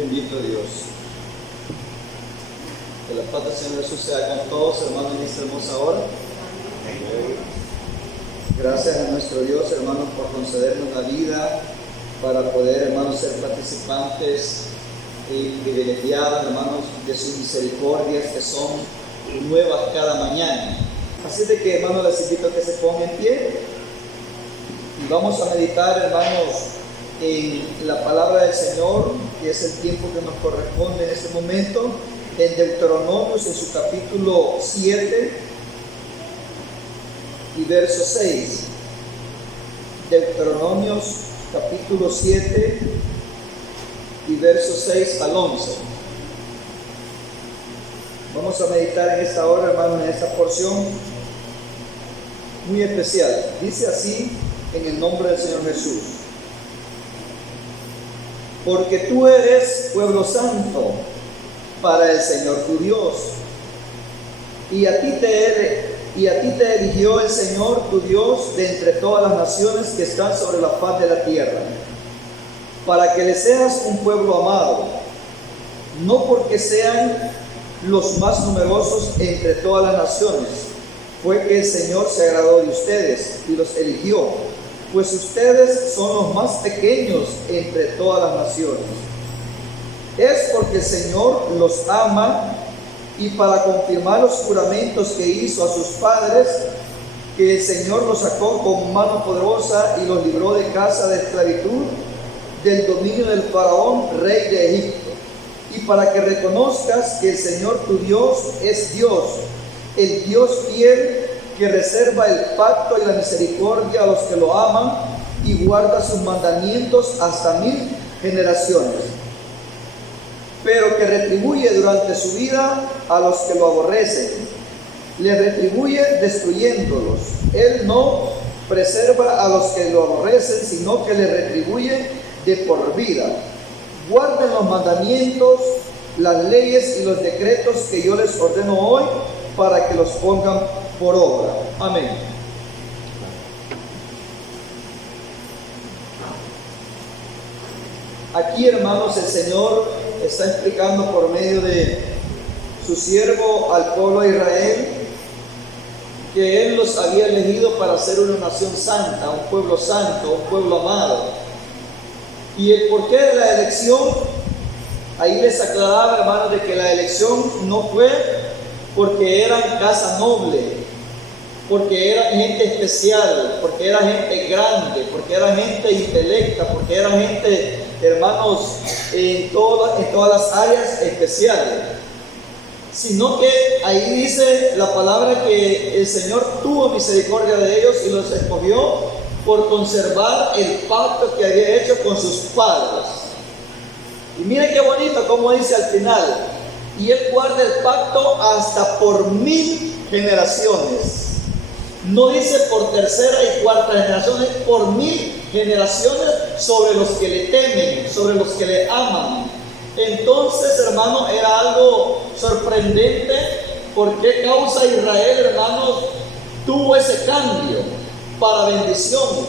Bendito Dios. Que la paz del Señor Jesús sea con todos, hermanos, en esta hermosa hora. Gracias a nuestro Dios, hermanos, por concedernos la vida para poder, hermanos, ser participantes y privilegiados, hermanos, de sus misericordias que son nuevas cada mañana. Así de que, hermanos, les invito a que se pongan en pie y vamos a meditar, hermanos, en la palabra del Señor, que es el tiempo que nos corresponde en este momento, en Deuteronomios, en su capítulo 7 y verso 6. Deuteronomios capítulo 7 y verso 6 al 11. Vamos a meditar en esta hora, hermanos, en esta porción muy especial. Dice así en el nombre del Señor Jesús: porque tú eres pueblo santo para el Señor tu Dios, y a ti te eligió el Señor tu Dios de entre todas las naciones que están sobre la faz de la tierra, para que le seas un pueblo amado, no porque sean los más numerosos entre todas las naciones, fue que el Señor se agradó de ustedes y los eligió, pues ustedes son los más pequeños entre todas las naciones. Es porque el Señor los ama, y para confirmar los juramentos que hizo a sus padres, que el Señor los sacó con mano poderosa y los libró de casa de esclavitud, del dominio del faraón, rey de Egipto. Y para que reconozcas que el Señor tu Dios es Dios, el Dios fiel, que reserva el pacto y la misericordia a los que lo aman y guarda sus mandamientos hasta 1000 generaciones, pero que retribuye durante su vida a los que lo aborrecen, le retribuye destruyéndolos. Él no preserva a los que lo aborrecen, sino que le retribuye de por vida. Guarden los mandamientos, las leyes y los decretos que yo les ordeno hoy, para que los pongan por obra. Amén. Aquí, hermanos, el Señor está explicando por medio de su siervo al pueblo de Israel que Él los había elegido para ser una nación santa, un pueblo santo, un pueblo amado. Y el porqué de la elección, ahí les aclaraba, hermanos, de que la elección no fue porque eran casa noble, porque eran gente especial, porque era gente grande, porque era gente intelecta, porque era gente, hermanos, en todas las áreas especiales, sino que ahí dice la palabra que el Señor tuvo misericordia de ellos y los escogió por conservar el pacto que había hecho con sus padres. Y miren qué bonito como dice al final: y Él guarda el pacto hasta por 1000 generaciones. No dice por tercera y cuarta generación, es por 1000 generaciones sobre los que le temen, sobre los que le aman. Entonces, hermano, era algo sorprendente. ¿Por qué causa Israel, hermanos, tuvo ese cambio para bendición?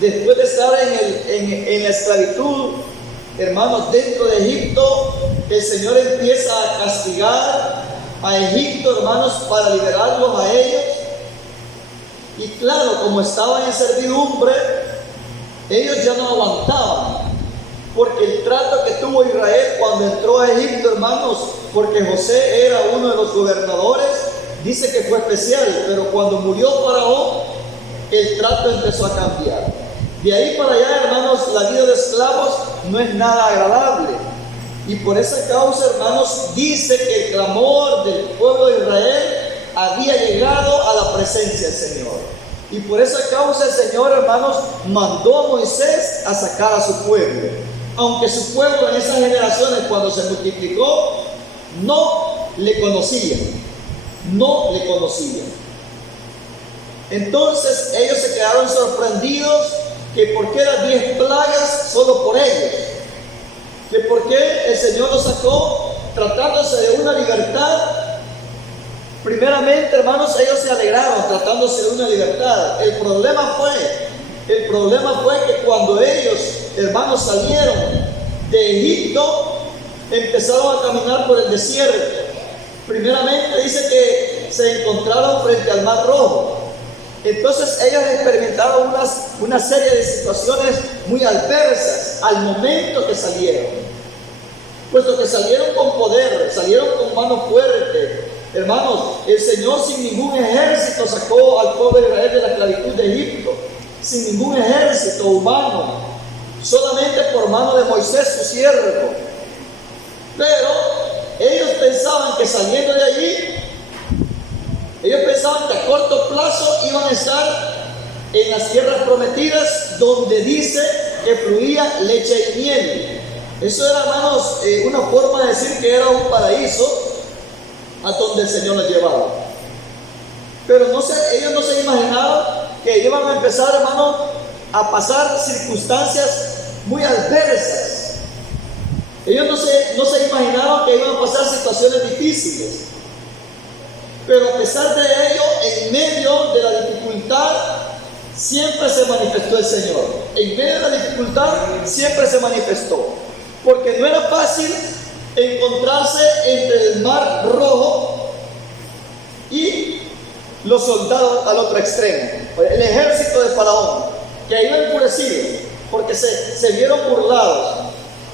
Después de estar en la esclavitud, hermanos, dentro de Egipto, el Señor empieza a castigar a Egipto, hermanos, para liberarlos a ellos. Y claro, como estaban en servidumbre, ellos ya no aguantaban, porque el trato que tuvo Israel cuando entró a Egipto, hermanos, porque José era uno de los gobernadores, dice que fue especial, pero cuando murió Faraón, el trato empezó a cambiar. De ahí para allá, hermanos, la vida de esclavos no es nada agradable. Y por esa causa, hermanos, dice que el clamor del pueblo de Israel había llegado a la presencia del Señor. Y por esa causa el Señor, hermanos, mandó a Moisés a sacar a su pueblo. Aunque su pueblo en esas generaciones, cuando se multiplicó, no le conocían. No le conocían. Entonces ellos se quedaron sorprendidos que por qué las 10 plagas solo por ellos. Que por qué el Señor los sacó tratándose de una libertad. Primeramente, hermanos, ellos se alegraron tratándose de una libertad. El problema fue que cuando ellos, hermanos, salieron de Egipto empezaron a caminar por el desierto. Primeramente dice que se encontraron frente al Mar Rojo. Entonces ellos experimentaron una serie de situaciones muy adversas al momento que salieron, puesto que salieron con poder, salieron con mano fuerte. Hermanos, el Señor sin ningún ejército sacó al pueblo de Israel de la esclavitud de Egipto, sin ningún ejército humano, solamente por mano de Moisés su siervo. Pero ellos pensaban que saliendo de allí, ellos pensaban que a corto plazo iban a estar en las tierras prometidas, donde dice que fluía leche y miel. Eso era, hermanos, una forma de decir que era un paraíso a donde el Señor los llevaba. Pero ellos no se imaginaban que iban a empezar, hermanos, a pasar circunstancias muy adversas. Ellos no se imaginaban que iban a pasar situaciones difíciles. Pero a pesar de ello, en medio de la dificultad, siempre se manifestó el Señor. En medio de la dificultad, siempre se manifestó. Porque no era fácil encontrarse entre el Mar Rojo y los soldados al otro extremo, el ejército de Faraón, que iba enfurecido porque se vieron burlados.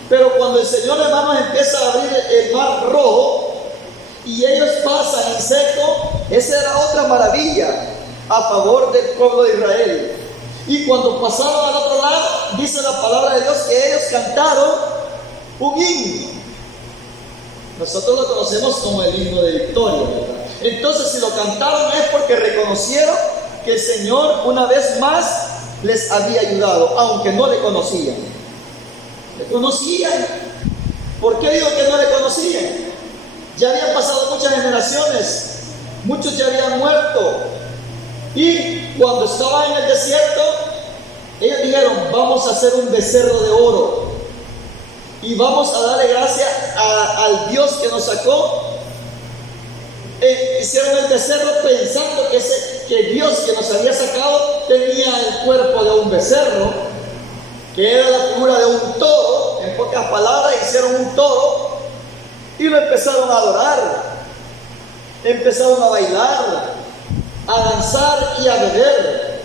Pero cuando el Señor, hermanos, empieza a abrir el Mar Rojo y ellos pasan en seco, esa era otra maravilla a favor del pueblo de Israel. Y cuando pasaron al otro lado, dice la palabra de Dios que ellos cantaron un himno. Nosotros lo conocemos como el himno de victoria, ¿verdad? Entonces, si lo cantaron es porque reconocieron que el Señor una vez más les había ayudado, aunque no le conocían. ¿Le conocían? ¿Por qué digo que no le conocían? Ya habían pasado muchas generaciones, muchos ya habían muerto. Y cuando estaban en el desierto, ellos dijeron: vamos a hacer un becerro de oro y vamos a darle gracias al Dios que nos sacó. Hicieron el becerro pensando que Dios que nos había sacado tenía el cuerpo de un becerro, que era la figura de un toro. En pocas palabras, hicieron un toro y lo empezaron a adorar, empezaron a bailar, a danzar y a beber.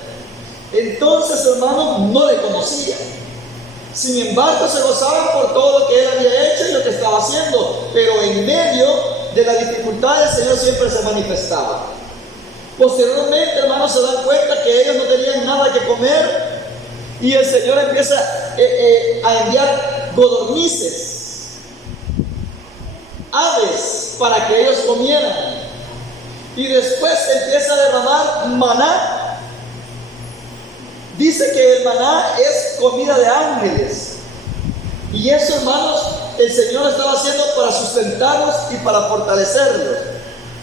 Entonces, hermanos, no le conocían. Sin embargo, se gozaban por todo lo que él había hecho y lo que estaba haciendo. Pero en medio de la dificultad, el Señor siempre se manifestaba. Posteriormente, hermanos, se dan cuenta que ellos no tenían nada que comer y el Señor empieza a enviar codornices, aves, para que ellos comieran. Y después empieza a derramar maná. Dice que el maná es comida de ángeles. Y eso, hermanos, el Señor estaba haciendo para sustentarlos y para fortalecerlos.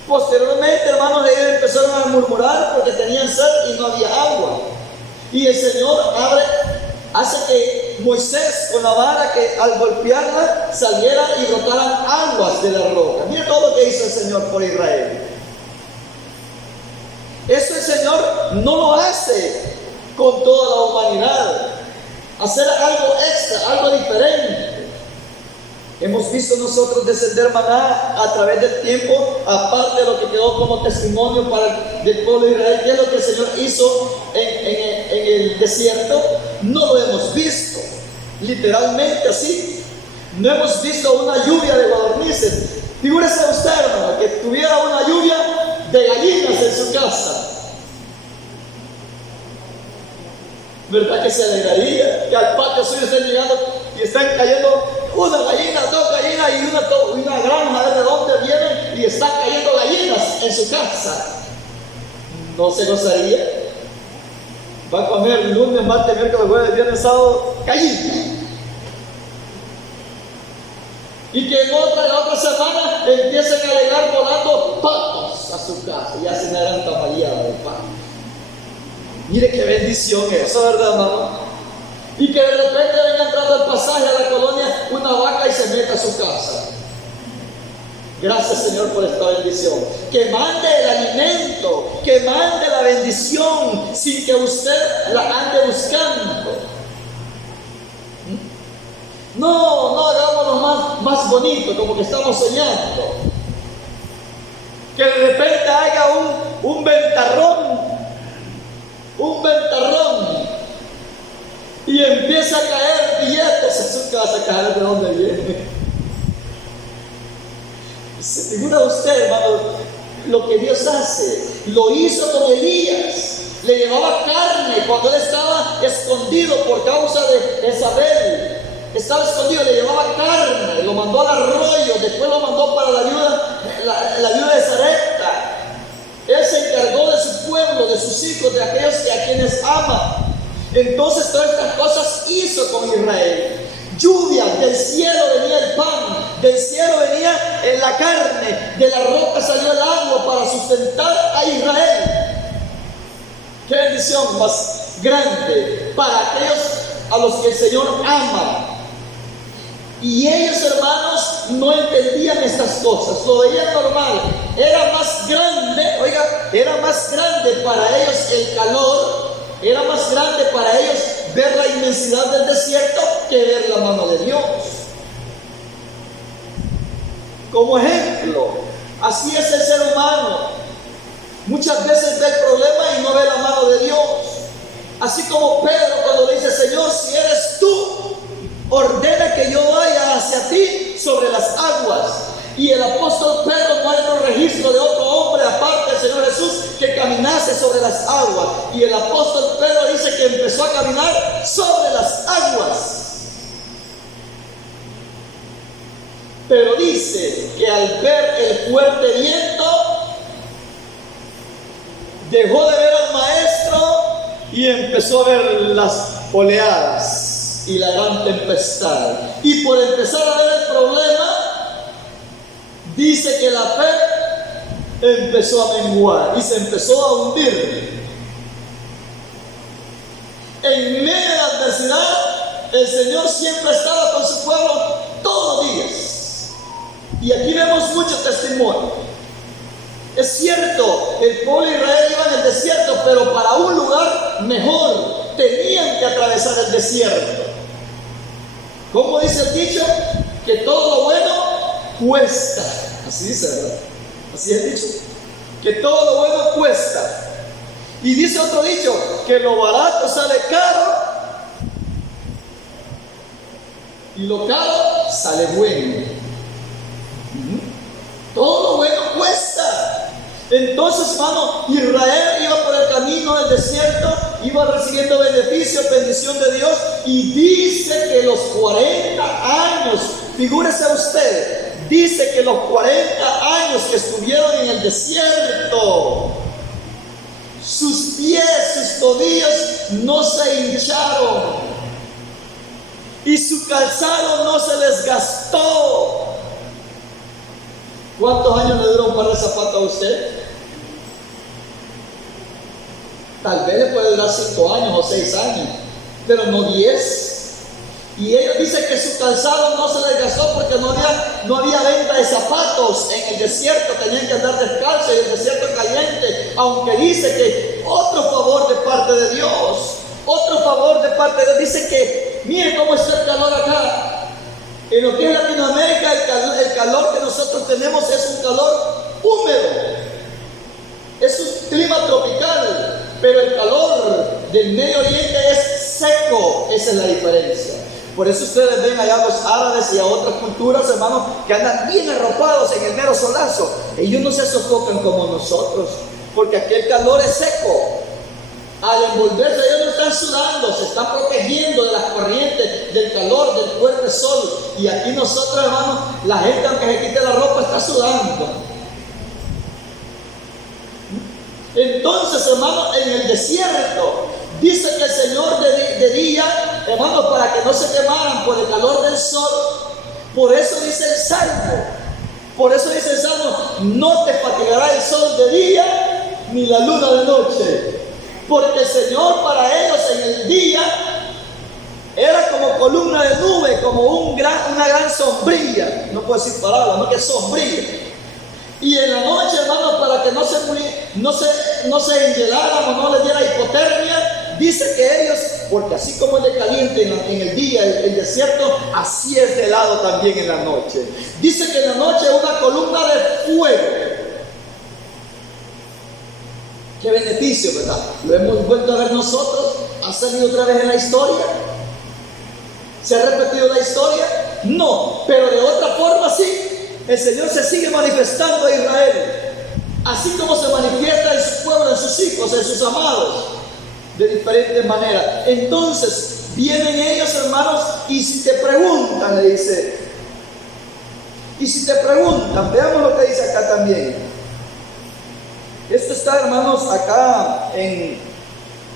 Posteriormente, hermanos, ellos empezaron a murmurar porque tenían sed y no había agua. Y el Señor hace que Moisés, con la vara, que al golpearla saliera y brotaran aguas de la roca. Mira todo lo que hizo el Señor por Israel. Eso el Señor no lo hace con toda la humanidad. Hacer algo extra, algo diferente. Hemos visto nosotros descender maná a través del tiempo, aparte de lo que quedó como testimonio para el pueblo de Israel. ¿Qué es lo que el Señor hizo en el desierto? No lo hemos visto, literalmente así. No hemos visto una lluvia de codornices. Figúrese usted, hermano, que tuviera una lluvia de gallinas en su casa. ¿Verdad que se alegraría? Que al patio suyo estén llegando y están cayendo una gallina, dos gallinas y una granja de dónde vienen y están cayendo gallinas en su casa. ¿No se gozaría? Va a comer lunes, martes, miércoles, jueves, viernes, sábado, gallina. Y que en la otra semana empiecen a llegar volando patos a su casa y hacen una gran tamaleada de patos. Mire qué bendición eso, ¿verdad, hermano? Y que de repente venga entrando al pasaje a la colonia una vaca y se meta a su casa. Gracias, Señor, por esta bendición. Que mande el alimento, que mande la bendición sin que usted la ande buscando. No hagámoslo más bonito, como que estamos soñando. Que de repente haya un ventarrón, y empieza a caer billetes en su casa. ¿Caer de dónde viene? ¿Se figura usted, hermano, lo que Dios hace? Lo hizo con Elías. Le llevaba carne cuando él estaba escondido por causa de Jezabel. Estaba escondido, le llevaba carne, lo mandó al arroyo, después lo mandó para la viuda de Sarepta. Él se encargó de su pueblo, de sus hijos, de aquellos a quienes ama. Entonces todas estas cosas hizo con Israel. Lluvia, del cielo venía el pan, del cielo venía la carne, de la roca salió el agua para sustentar a Israel. Qué bendición más grande para aquellos a los que el Señor ama. Y ellos, hermanos, no entendían estas cosas, lo veían normal. Era más grande, era más grande para ellos el calor, era más grande para ellos ver la inmensidad del desierto que ver la mano de Dios. Como ejemplo, así es el ser humano. Muchas veces ve el problema y no ve la mano de Dios. Así como Pedro cuando le dice: Señor, si eres tú, ordena que yo vaya hacia ti sobre las aguas. Y el apóstol Pedro no hay otro registro de otro hombre aparte del Señor Jesús que caminase sobre las aguas. Y el apóstol Pedro dice que empezó a caminar sobre las aguas. Pero dice que al ver el fuerte viento, dejó de ver al maestro y empezó a ver las oleadas y la gran tempestad. Y por empezar a ver el problema, dice que la fe empezó a menguar y se empezó a hundir. En medio de la adversidad, el Señor siempre estaba con su pueblo todos los días. Y aquí vemos mucho testimonio. Es cierto, el pueblo de Israel iba en el desierto, pero para un lugar mejor tenían que atravesar el desierto. ¿Cómo dice el dicho? Que todo lo bueno cuesta. Así dice, ¿verdad? Así es el dicho. Que todo lo bueno cuesta. Y dice otro dicho, que lo barato sale caro y lo caro sale bueno. Todo lo bueno cuesta. Entonces, hermano, Israel iba por el camino del desierto, iba recibiendo beneficios, bendición de Dios, y dice que los 40 años, figúrese usted, dice que los 40 años que estuvieron en el desierto, sus pies, sus tobillos no se hincharon y su calzado no se les gastó. ¿Cuántos años le duró un par de zapatos a usted? Tal vez le puede durar 5 años o 6 años, pero no 10. Y ellos dicen que su calzado no se les gastó porque no había venta de zapatos en el desierto, tenían que andar descalzos y el desierto caliente. Aunque dice que otro favor de parte de Dios, dice que mire cómo está el calor acá. En lo que es Latinoamérica, el calor que nosotros tenemos es un calor húmedo, es un clima tropical, pero el calor del Medio Oriente es seco. Esa es la diferencia. Por eso ustedes ven allá a los árabes y a otras culturas, hermanos, que andan bien arropados en el mero solazo. Ellos no se sofocan como nosotros, porque aquí el calor es seco. Al envolverse, ellos no están sudando, se están protegiendo de las corrientes, del calor, del fuerte sol. Y aquí nosotros, hermanos, la gente, aunque se quite la ropa, está sudando. Entonces, hermanos, en el desierto, dice que el Señor de día, hermanos, para que no se quemaran por el calor del sol, por eso dice el Salmo, no te fatigará el sol de día, ni la luna de noche. Porque el Señor para ellos en el día era como columna de nube, como una gran sombrilla. No puedo decir palabras, no, que sombrilla. Y en la noche, hermanos, para que no se enhielaran o no les diera hipotermia, dice que ellos porque así como es de caliente en el día, el desierto, así es de helado también en la noche. Dice que en la noche una columna de fuego. Qué beneficio, ¿verdad? Lo hemos vuelto a ver nosotros. ¿Ha salido otra vez en la historia? ¿Se ha repetido la historia? No, pero de otra forma sí. El Señor se sigue manifestando a Israel, así como se manifiesta en su pueblo, en sus hijos, en sus amados, de diferentes maneras. Entonces vienen ellos, hermanos, y si te preguntan, le dice, y si te preguntan, veamos lo que dice acá también. Esto está, hermanos, acá en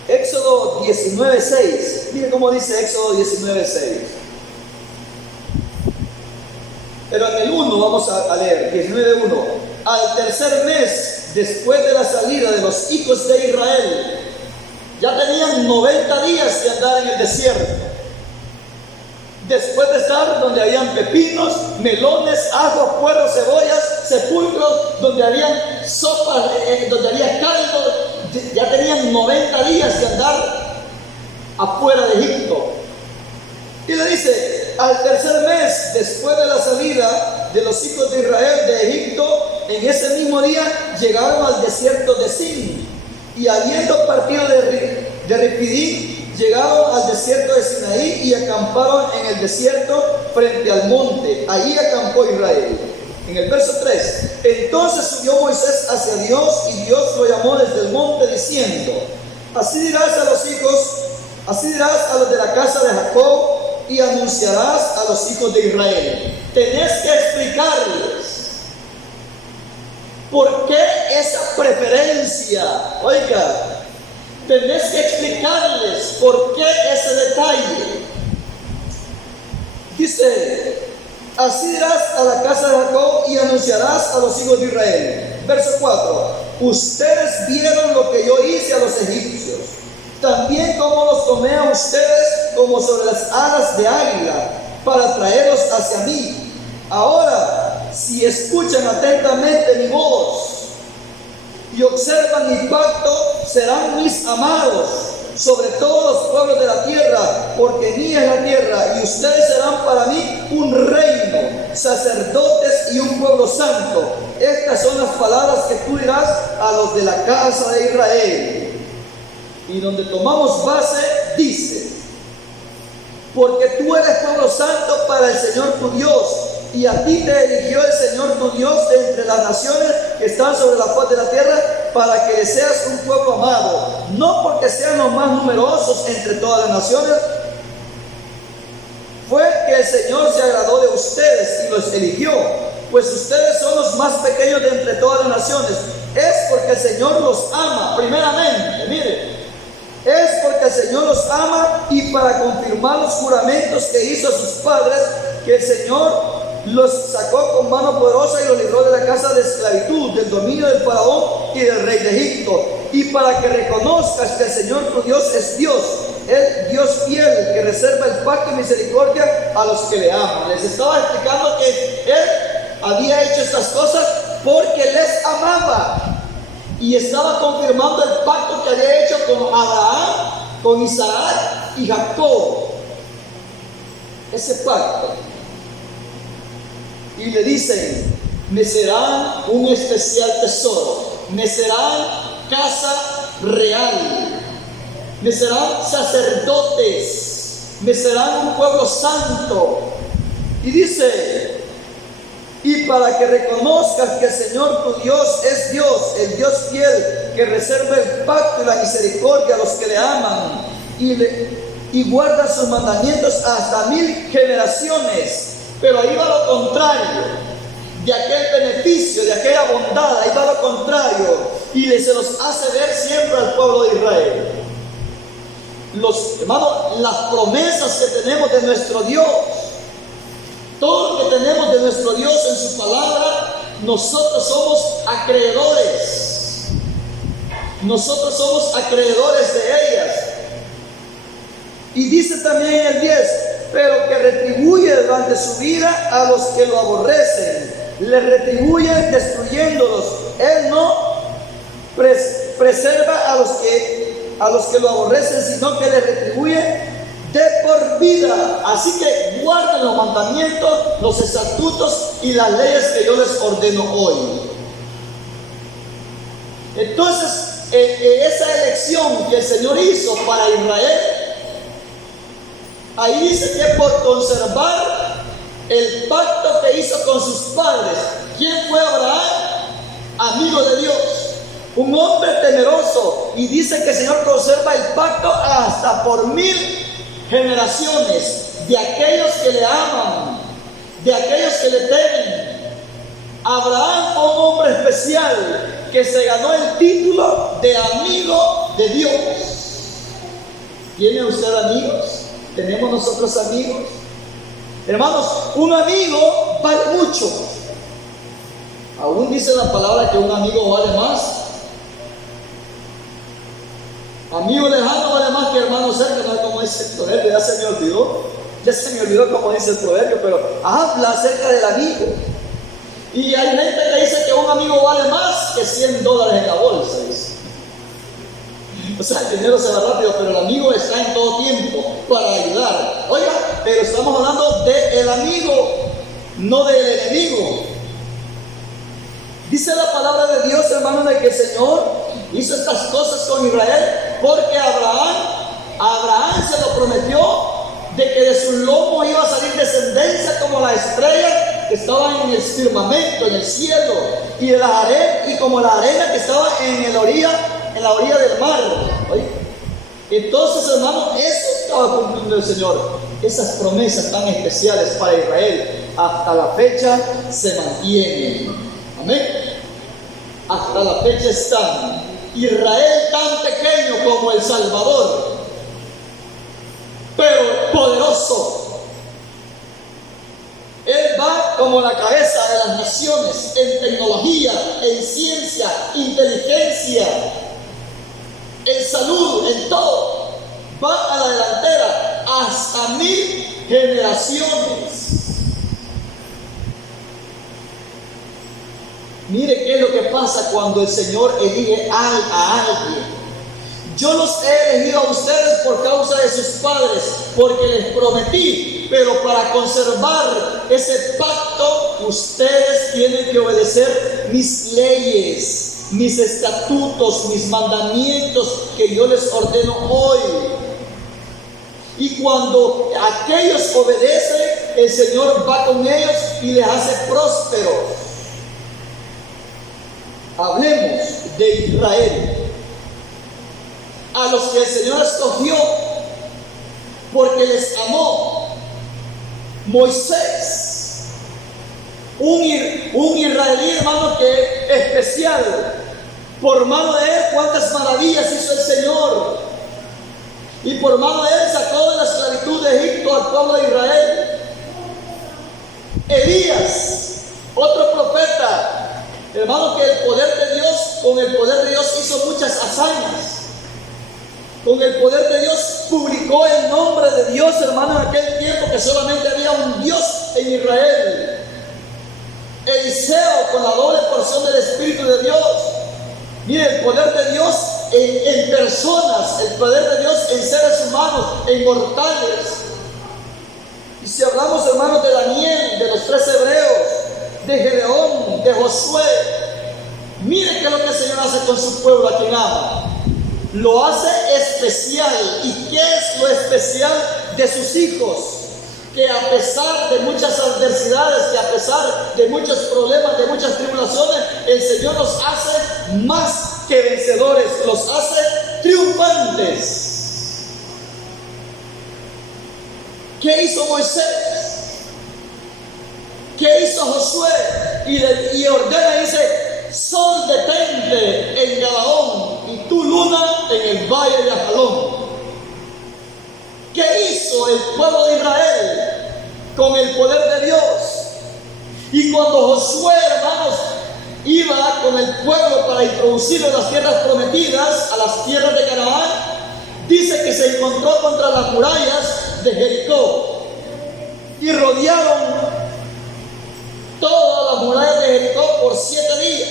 Éxodo 19:6. Miren cómo dice Éxodo 19:6. Pero en el 1 vamos a leer, 19:1. Al tercer mes, después de la salida de los hijos de Israel, ya tenían 90 días de andar en el desierto. Después de estar donde habían pepinos, melones, ajos, puerros, cebollas, sepulcros, donde habían sopas, donde había caldo, ya tenían 90 días de andar afuera de Egipto. Y le dice, al tercer mes, después de la salida de los hijos de Israel de Egipto, en ese mismo día llegaron al desierto de Sin. Y habiendo partido de Refidim, llegaron al desierto de Sinaí y acamparon en el desierto frente al monte. Allí acampó Israel. En el verso 3, entonces subió Moisés hacia Dios y Dios lo llamó desde el monte diciendo, así dirás a los de la casa de Jacob y anunciarás a los hijos de Israel. Tenés que explicarles por qué esa preferencia. Oiga, tenés que explicarles por qué ese detalle. Dice, así dirás a la casa de Jacob y anunciarás a los hijos de Israel. Verso 4, ustedes vieron lo que yo hice a los egipcios, también como los tomé a ustedes como sobre las alas de águila, para traerlos hacia mí. Ahora, si escuchan atentamente mi voz y observan mi pacto, serán mis amados sobre todos los pueblos de la tierra, porque mía es la tierra, y ustedes serán para mí un reino, sacerdotes y un pueblo santo. Estas son las palabras que tú dirás a los de la casa de Israel. Y donde tomamos base, dice, porque tú eres pueblo santo para el Señor tu Dios, y a ti te eligió el Señor tu Dios de entre las naciones que están sobre la faz de la tierra, para que seas un pueblo amado, no porque sean los más numerosos entre todas las naciones. Fue que el Señor se agradó de ustedes y los eligió, pues ustedes son los más pequeños de entre todas las naciones. Es porque el Señor los ama, primeramente, mire, es porque el Señor los ama, y para confirmar los juramentos que hizo a sus padres, que el Señor los sacó con mano poderosa y los libró de la casa de esclavitud, del dominio del faraón y del rey de Egipto. Y para que reconozcas que el Señor tu Dios es Dios, el Dios fiel, que reserva el pacto y misericordia a los que le aman. Les estaba explicando que Él había hecho estas cosas porque les amaba, y estaba confirmando el pacto que había hecho con Abraham, con Isaac y Jacob. Ese pacto. Y le dicen, me serán un especial tesoro, me serán casa real, me serán sacerdotes, me serán un pueblo santo. Y dice, y para que reconozcas que el Señor tu Dios es Dios, el Dios fiel, que reserva el pacto y la misericordia a los que le aman, y guarda sus mandamientos hasta 1000 generaciones. Pero ahí va lo contrario, de aquel beneficio, de aquella bondad, ahí va lo contrario, y se los hace ver siempre al pueblo de Israel. Hermanos, las promesas que tenemos de nuestro Dios, todo lo que tenemos de nuestro Dios en su palabra, nosotros somos acreedores. Nosotros somos acreedores de ellas. Y dice también en el 10, pero que retribuye durante su vida a los que lo aborrecen, le retribuye destruyéndolos. Él no preserva a los que a los que lo aborrecen, sino que les retribuye de por vida. Así que guarden los mandamientos, los estatutos y las leyes que yo les ordeno hoy. Entonces, esa elección que el Señor hizo para Israel, ahí dice que por conservar el pacto que hizo con sus padres. ¿Quién fue Abraham? Amigo de Dios, un hombre temeroso, y dice que el Señor conserva el pacto hasta por 1000 generaciones de aquellos que le aman, de aquellos que le temen. Abraham fue un hombre especial que se ganó el título de amigo de Dios. ¿Tiene usted amigos? ¿Tenemos nosotros amigos? Hermanos, un amigo vale mucho. Aún dice la palabra que un amigo vale más. Amigo lejano vale más que hermano cerca, no es como dice el proverbio, ya se me olvidó como dice el proverbio, pero habla acerca del amigo. Y hay gente que dice que un amigo vale más que $100 en la bolsa, dice. O sea, el dinero se va rápido, pero el amigo está en todo tiempo para ayudar. Oiga, pero estamos hablando del amigo, no del enemigo. Dice la palabra de Dios, hermanos, de que el Señor hizo estas cosas con Israel porque Abraham se lo prometió, de que de su lomo iba a salir descendencia como las estrellas que estaban en el firmamento, en el cielo, y de la arena, y como la arena que estaba en la orilla del mar. ¿Oye? Entonces, hermanos, eso estaba cumpliendo el Señor. Esas promesas tan especiales para Israel hasta la fecha se mantienen. Amén. Hasta la fecha están. Israel tan pequeño como El Salvador, pero poderoso. Él va como la cabeza de las naciones en tecnología, en ciencia, inteligencia, en salud, en todo. Va a la delantera hasta 1000 generaciones. Mire qué es lo que pasa cuando el Señor elige a alguien. Yo los he elegido a ustedes por causa de sus padres, porque les prometí, pero para conservar ese pacto, ustedes tienen que obedecer mis leyes, mis estatutos, mis mandamientos que yo les ordeno hoy. Y cuando aquellos obedecen, el Señor va con ellos y les hace prósperos. Hablemos de Israel, a los que el Señor escogió porque les amó. Moisés, un israelí, hermano, que es especial. Por mano de él, cuántas maravillas hizo el Señor. Y por mano de él sacó de la esclavitud de Egipto al pueblo de Israel. Elías, otro profeta, hermano, que con el poder de Dios hizo muchas hazañas. Con el poder de Dios publicó el nombre de Dios, hermano, en aquel tiempo que solamente había un Dios en Israel. Eliseo, con la doble porción del Espíritu de Dios. Mire, el poder de Dios en personas, el poder de Dios en seres humanos, en mortales. Y si hablamos, hermanos, de Daniel, de los 3 hebreos, de Gedeón, de Josué, mire qué es lo que el Señor hace con su pueblo a quien ama. Lo hace especial. ¿Y qué es lo especial de sus hijos? Que a pesar de muchas adversidades, que a pesar de muchos problemas, de muchas tribulaciones, el Señor los hace más que vencedores, los hace triunfantes. ¿Qué hizo Moisés? ¿Qué hizo Josué? Y ordena y dice: sol, detente en Gabaón, y tu luna en el valle de Ajalón. ¿Qué hizo el pueblo de Israel con el poder de Dios? Y cuando Josué, hermanos, iba con el pueblo para introducirlo en las tierras prometidas, a las tierras de Canaán, dice que se encontró contra las murallas de Jericó y rodearon todas las murallas de Jericó por 7 días.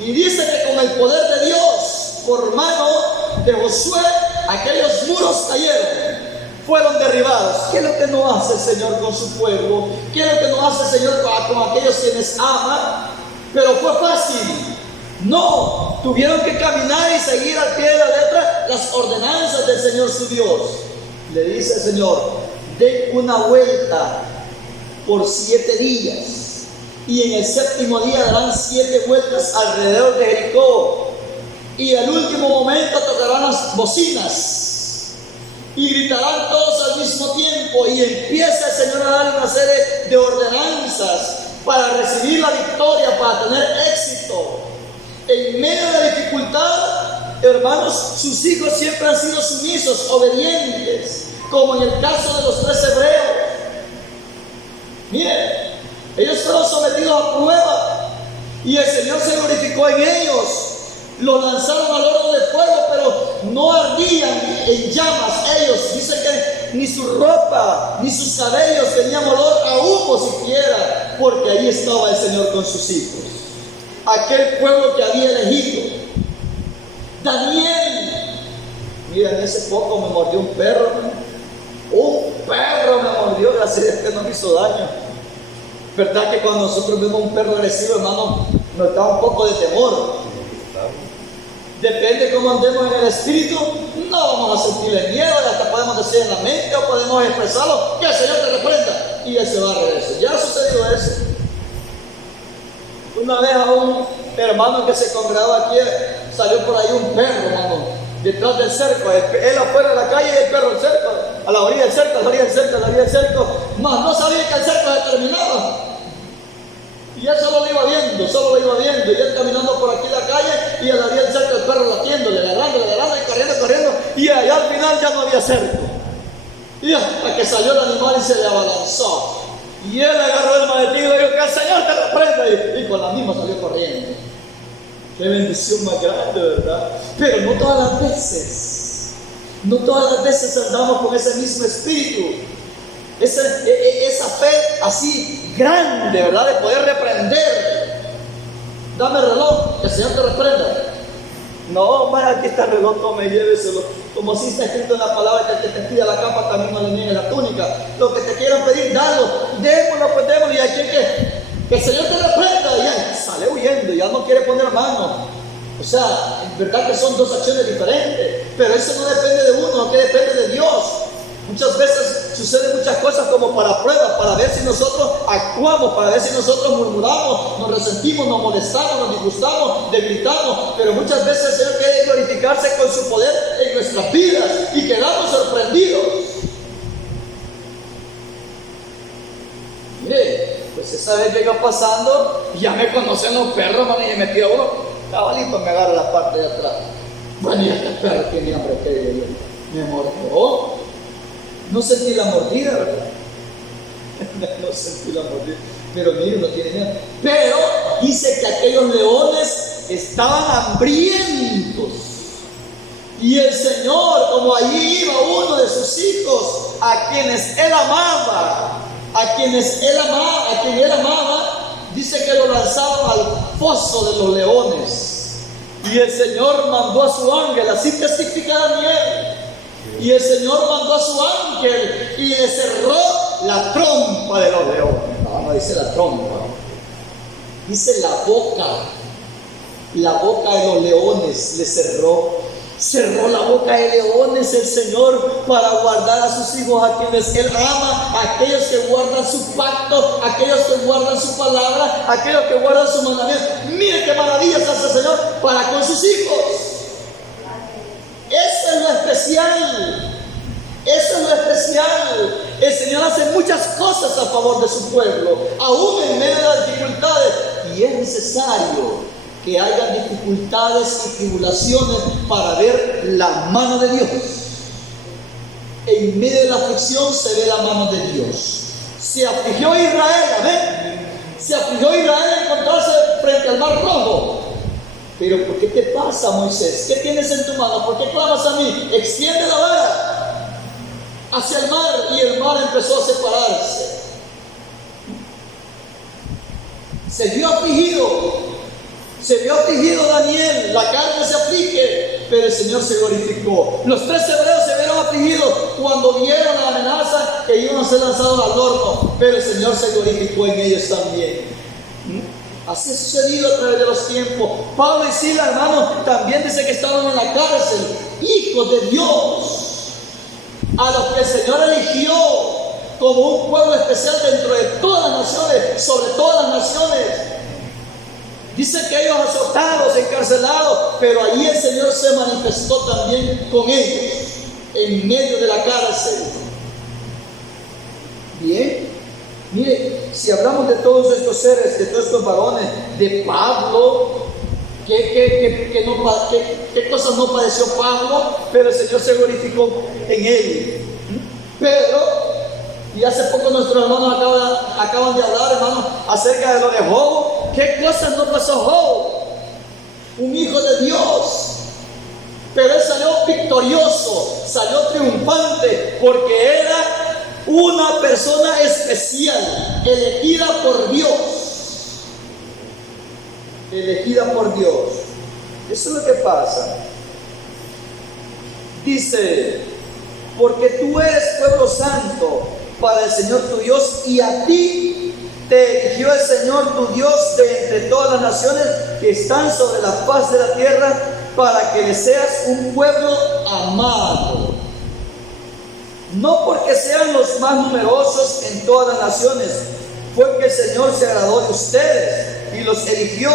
Y dice que con el poder de Dios, por mano de Josué, aquellos muros cayeron, fueron derribados. ¿Qué es lo que no hace el Señor con su pueblo? ¿Qué es lo que no hace el Señor con aquellos quienes ama? Pero fue fácil. No, tuvieron que caminar y seguir al pie de la letra las ordenanzas del Señor su Dios. Le dice el Señor: den una vuelta por 7 días, y en el 7º día darán 7 vueltas alrededor de Jericó, y al último momento tocarán las bocinas y gritarán todos al mismo tiempo, y empieza el Señor a dar una serie de ordenanzas para recibir la victoria, para tener éxito. En medio de la dificultad, hermanos, sus hijos siempre han sido sumisos, obedientes, como en el caso de los 3 hebreos. Miren, ellos fueron sometidos a prueba y el Señor se glorificó en ellos. Los lanzaron al horno de fuego, pero no ardían en llamas ellos. Dice que ni su ropa ni sus cabellos tenían olor a humo siquiera, porque ahí estaba el Señor con sus hijos, aquel pueblo que había elegido. Daniel, miren, hace poco me mordió un perro, un perro me mordió, gracias a Dios que no me hizo daño. ¿Verdad que cuando nosotros vemos un perro agresivo, hermano, nos da un poco de temor? Depende cómo andemos en el espíritu, no vamos a sentirle miedo, hasta podemos decir en la mente o podemos expresarlo, que el Señor te reprenda, y Él se va a regresar. Ya ha sucedido eso. Una vez a un hermano que se congregaba aquí, salió por ahí un perro, hermano, detrás del cerco, él afuera de la calle y el perro el cerco, a la orilla del cerco, a la orilla del cerco, a la orilla del cerco, más no sabía que el cerco se terminaba. Y él solo lo iba viendo, y él caminando por aquí la calle, y a la orilla del cerco el perro latiéndole, agarrando, y corriendo, y allá al final ya no había cerco. Y hasta que salió el animal y se le abalanzó. Y él agarró el maletín y le dijo: que el Señor te reprenda, y con la misma salió corriendo. Qué bendición más grande, ¿verdad? Pero no todas las veces andamos con ese mismo espíritu, esa fe así grande, ¿verdad? De poder reprender. Dame el reloj, que el Señor te reprenda. No, vaya, aquí está el reloj, tome, lléveselo. Como si está escrito en la palabra, que el que te pida la capa también no le niegue la túnica. Lo que te quieran pedir, dalo, démoslo, pues démoslo. Y aquí que el Señor te reprenda, y ya sale huyendo, ya no quiere poner mano. O sea, en verdad que son 2 acciones diferentes, pero eso no depende de uno, que depende de Dios. Muchas veces suceden muchas cosas como para pruebas, para ver si nosotros actuamos, para ver si nosotros murmuramos, nos resentimos, nos molestamos, nos disgustamos, debilitamos, pero muchas veces el Señor quiere glorificarse con su poder en nuestras vidas y quedamos sorprendidos. Mire, pues esa vez llega pasando y ya me conocen los perros, man, y me tira uno, cabalito, me agarra la parte de atrás. Bueno, y este perro tiene hambre, que me mordió. No sentí la mordida, ¿verdad? No sentí la mordida. Pero mire, no tiene miedo. Pero dice que aquellos leones estaban hambrientos. Y el Señor, como allí iba uno de sus hijos, a quienes Él amaba, a quien Él amaba, dice que lo lanzaban al foso de los leones. Y el Señor mandó a su ángel, así testifica Daniel. Y el Señor mandó a su ángel y le cerró la trompa de los leones. No dice la trompa, dice la boca de los leones le cerró la boca de leones el Señor, para guardar a sus hijos, a quienes Él ama, a aquellos que guardan su pacto, a aquellos que guardan su palabra, a aquellos que guardan su mandamiento. Mire qué maravillas hace el Señor para con sus hijos. Eso es lo especial. El Señor hace muchas cosas a favor de su pueblo, aún en medio de las dificultades, y es necesario que haya dificultades y tribulaciones para ver la mano de Dios. En medio de la aflicción se ve la mano de Dios. Se afligió Israel, amén. Se afligió Israel al encontrarse frente al mar rojo. Pero ¿por qué te pasa, Moisés? ¿Qué tienes en tu mano? ¿Por qué clamas a mí? Extiende la vara hacia el mar, y el mar empezó a separarse. Se vio afligido Daniel, la carne se aflige, pero el Señor se glorificó. Los 3 hebreos se vieron afligidos cuando vieron la amenaza que iban a ser lanzados al horno, pero el Señor se glorificó en ellos también. Así ha sucedido a través de los tiempos. Pablo y Silas, hermanos, también dice que estaban en la cárcel, hijos de Dios, a los que el Señor eligió como un pueblo especial dentro de todas las naciones, sobre todas las naciones. Dice que ellos azotados, encarcelados, pero allí el Señor se manifestó también con ellos, en medio de la cárcel. Bien, mire, si hablamos de todos estos seres, de todos estos varones, de Pablo, ¿qué cosas no padeció Pablo? Pero el Señor se glorificó en él. Pedro, y hace poco nuestros hermanos acaban de hablar, hermanos, acerca de lo de Job. ¿Qué cosas no pasó Job? Un hijo de Dios. Pero él salió victorioso, salió triunfante, porque era una persona especial, elegida por Dios. Elegida por Dios. Eso es lo que pasa. Dice, porque tú eres pueblo santo para el Señor tu Dios, y a ti te eligió el Señor tu Dios de entre todas las naciones que están sobre la faz de la tierra, para que le seas un pueblo amado. No porque sean los más numerosos en todas las naciones, fue que el Señor se agradó de ustedes y los eligió,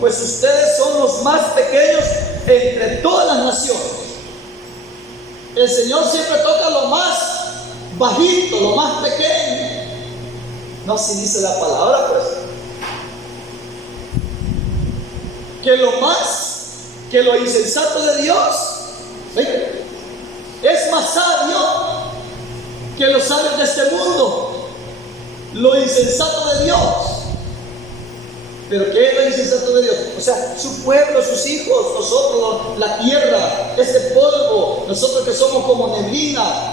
pues ustedes son los más pequeños entre todas las naciones. El Señor siempre toca lo más bajito, lo más pequeño. No, así dice la palabra, pues. Que lo insensato de Dios, ¿sí?, es más sabio que los sabios de este mundo. Lo insensato de Dios. ¿Pero qué es lo insensato de Dios? O sea, su pueblo, sus hijos, nosotros, la tierra, este polvo, nosotros que somos como neblina,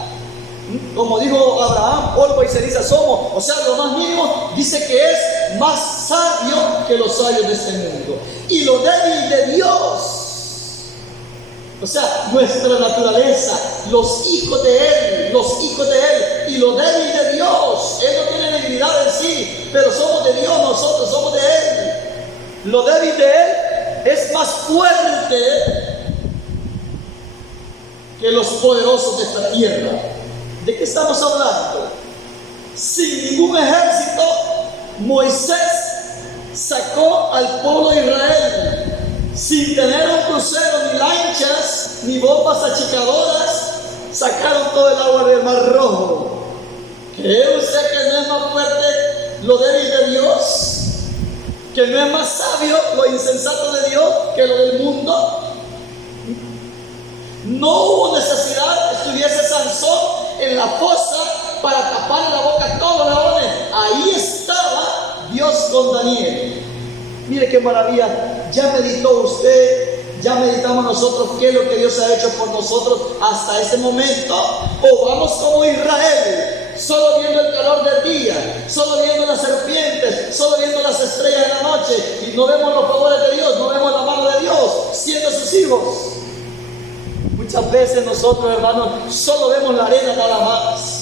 como dijo Abraham, polvo y ceniza somos. O sea, lo más mínimo, dice que es más sabio que los sabios de este mundo. Y lo débil de Dios, o sea, nuestra naturaleza, los hijos de Él, y lo débil de Dios. Él no tiene debilidad en sí, pero somos de Dios, nosotros somos de Él. Lo débil de Él es más fuerte que los poderosos de esta tierra. ¿De qué estamos hablando? Sin ningún ejército, Moisés sacó al pueblo de Israel. Sin tener un crucero, ni lanchas, ni bombas achicadoras, sacaron todo el agua del Mar Rojo. ¿Cree usted que no es más fuerte lo débil de Dios? ¿Que no es más sabio lo insensato de Dios que lo del mundo? No hubo necesidad que estuviese Sansón en la fosa para tapar la boca a todos los leones. Ahí estaba Dios con Daniel. Mire qué maravilla. Ya meditó usted, ya meditamos nosotros qué es lo que Dios ha hecho por nosotros hasta este momento. O vamos como Israel, solo viendo el calor del día, solo viendo las serpientes, solo viendo las estrellas de la noche, y no vemos los favores de Dios, no vemos la mano de Dios siendo sus hijos. Muchas veces nosotros, hermanos, solo vemos la arena nada más.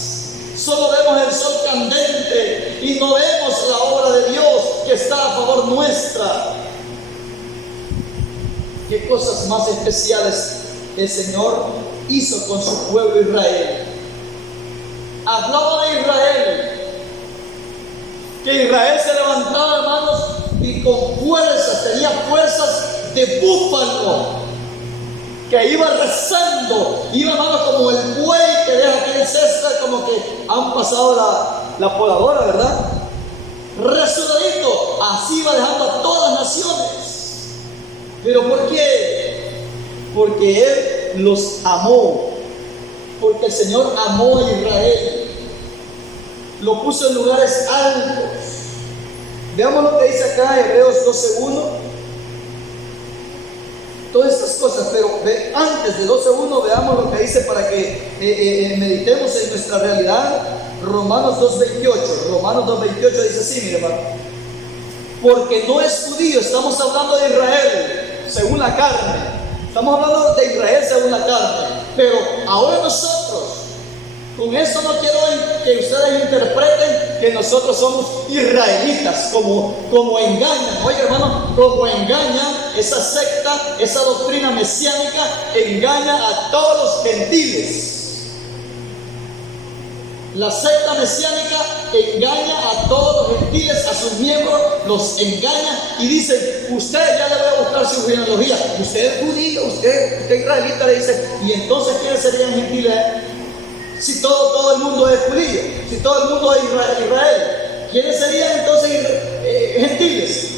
Solo vemos el sol candente y no vemos la obra de Dios que está a favor nuestra. ¿Qué cosas más especiales el Señor hizo con su pueblo Israel? Hablaba de Israel, que Israel se levantaba, hermanos, y con fuerzas, tenía fuerzas de búfalo, que iba rezando, iba, hermanos, como el buey que deja aquí en cesta, como que han pasado la podadora, ¿verdad? Resudadito, así iba dejando a todas las naciones. ¿Pero por qué? Porque Él los amó, porque el Señor amó a Israel, lo puso en lugares altos. Veamos lo que dice acá Hebreos 12:1. Todas estas cosas, pero antes de 12:1 veamos lo que dice para que meditemos en nuestra realidad. Romanos 2:28 dice así, mire, hermano: porque no es judío, estamos hablando de Israel según la carne, Estamos hablando de Israel según la carne. Pero ahora nosotros, con eso no quiero que ustedes interpreten que nosotros somos israelitas, como engañan. Oye, hermano, como engañan esa secta, esa doctrina mesiánica, engaña a todos los gentiles. La secta mesiánica engaña a todos los gentiles, a sus miembros, los engaña y dicen: usted ya le voy a buscar su genealogía, usted es judío, usted israelita, le dice. Y entonces, ¿quiénes serían gentiles? Si todo el mundo es judío, si todo el mundo es Israel, ¿quiénes serían entonces gentiles?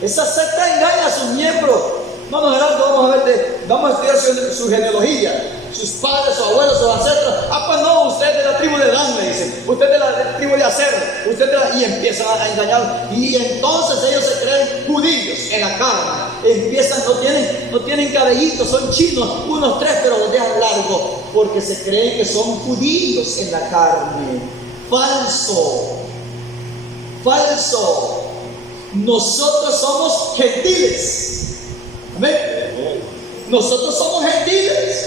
Esa secta engaña a sus miembros. Vamos a estudiar su genealogía, sus padres, sus abuelos, sus ancestros. Pues no, usted es de la tribu de Dan, le dicen. Usted es de la tribu de Aser. Y empiezan a engañar. Y entonces ellos se creen judíos en la carne. Empiezan, no tienen cabellitos, son chinos, unos 3, pero los dejan largos, porque se creen que son judíos en la carne. Falso. Nosotros somos gentiles. Amén. Nosotros somos gentiles,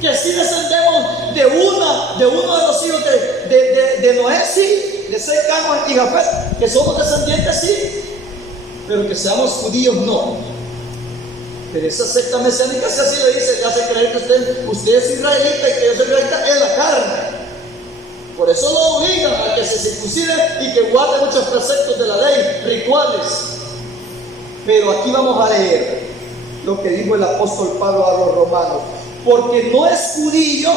que sí descendemos de uno de los hijos de Noé, sí, de Sem, Cam y Jafet, que somos descendientes, sí, pero que seamos judíos, no. Pero esa secta mesiánica, si así le dice, le hace creer que usted es israelita y que yo soy israelita en la carne. Por eso lo obligan a que se circuncide y que guarde muchos preceptos de la ley, rituales. Pero aquí vamos a leer lo que dijo el apóstol Pablo a los romanos: porque no es judío,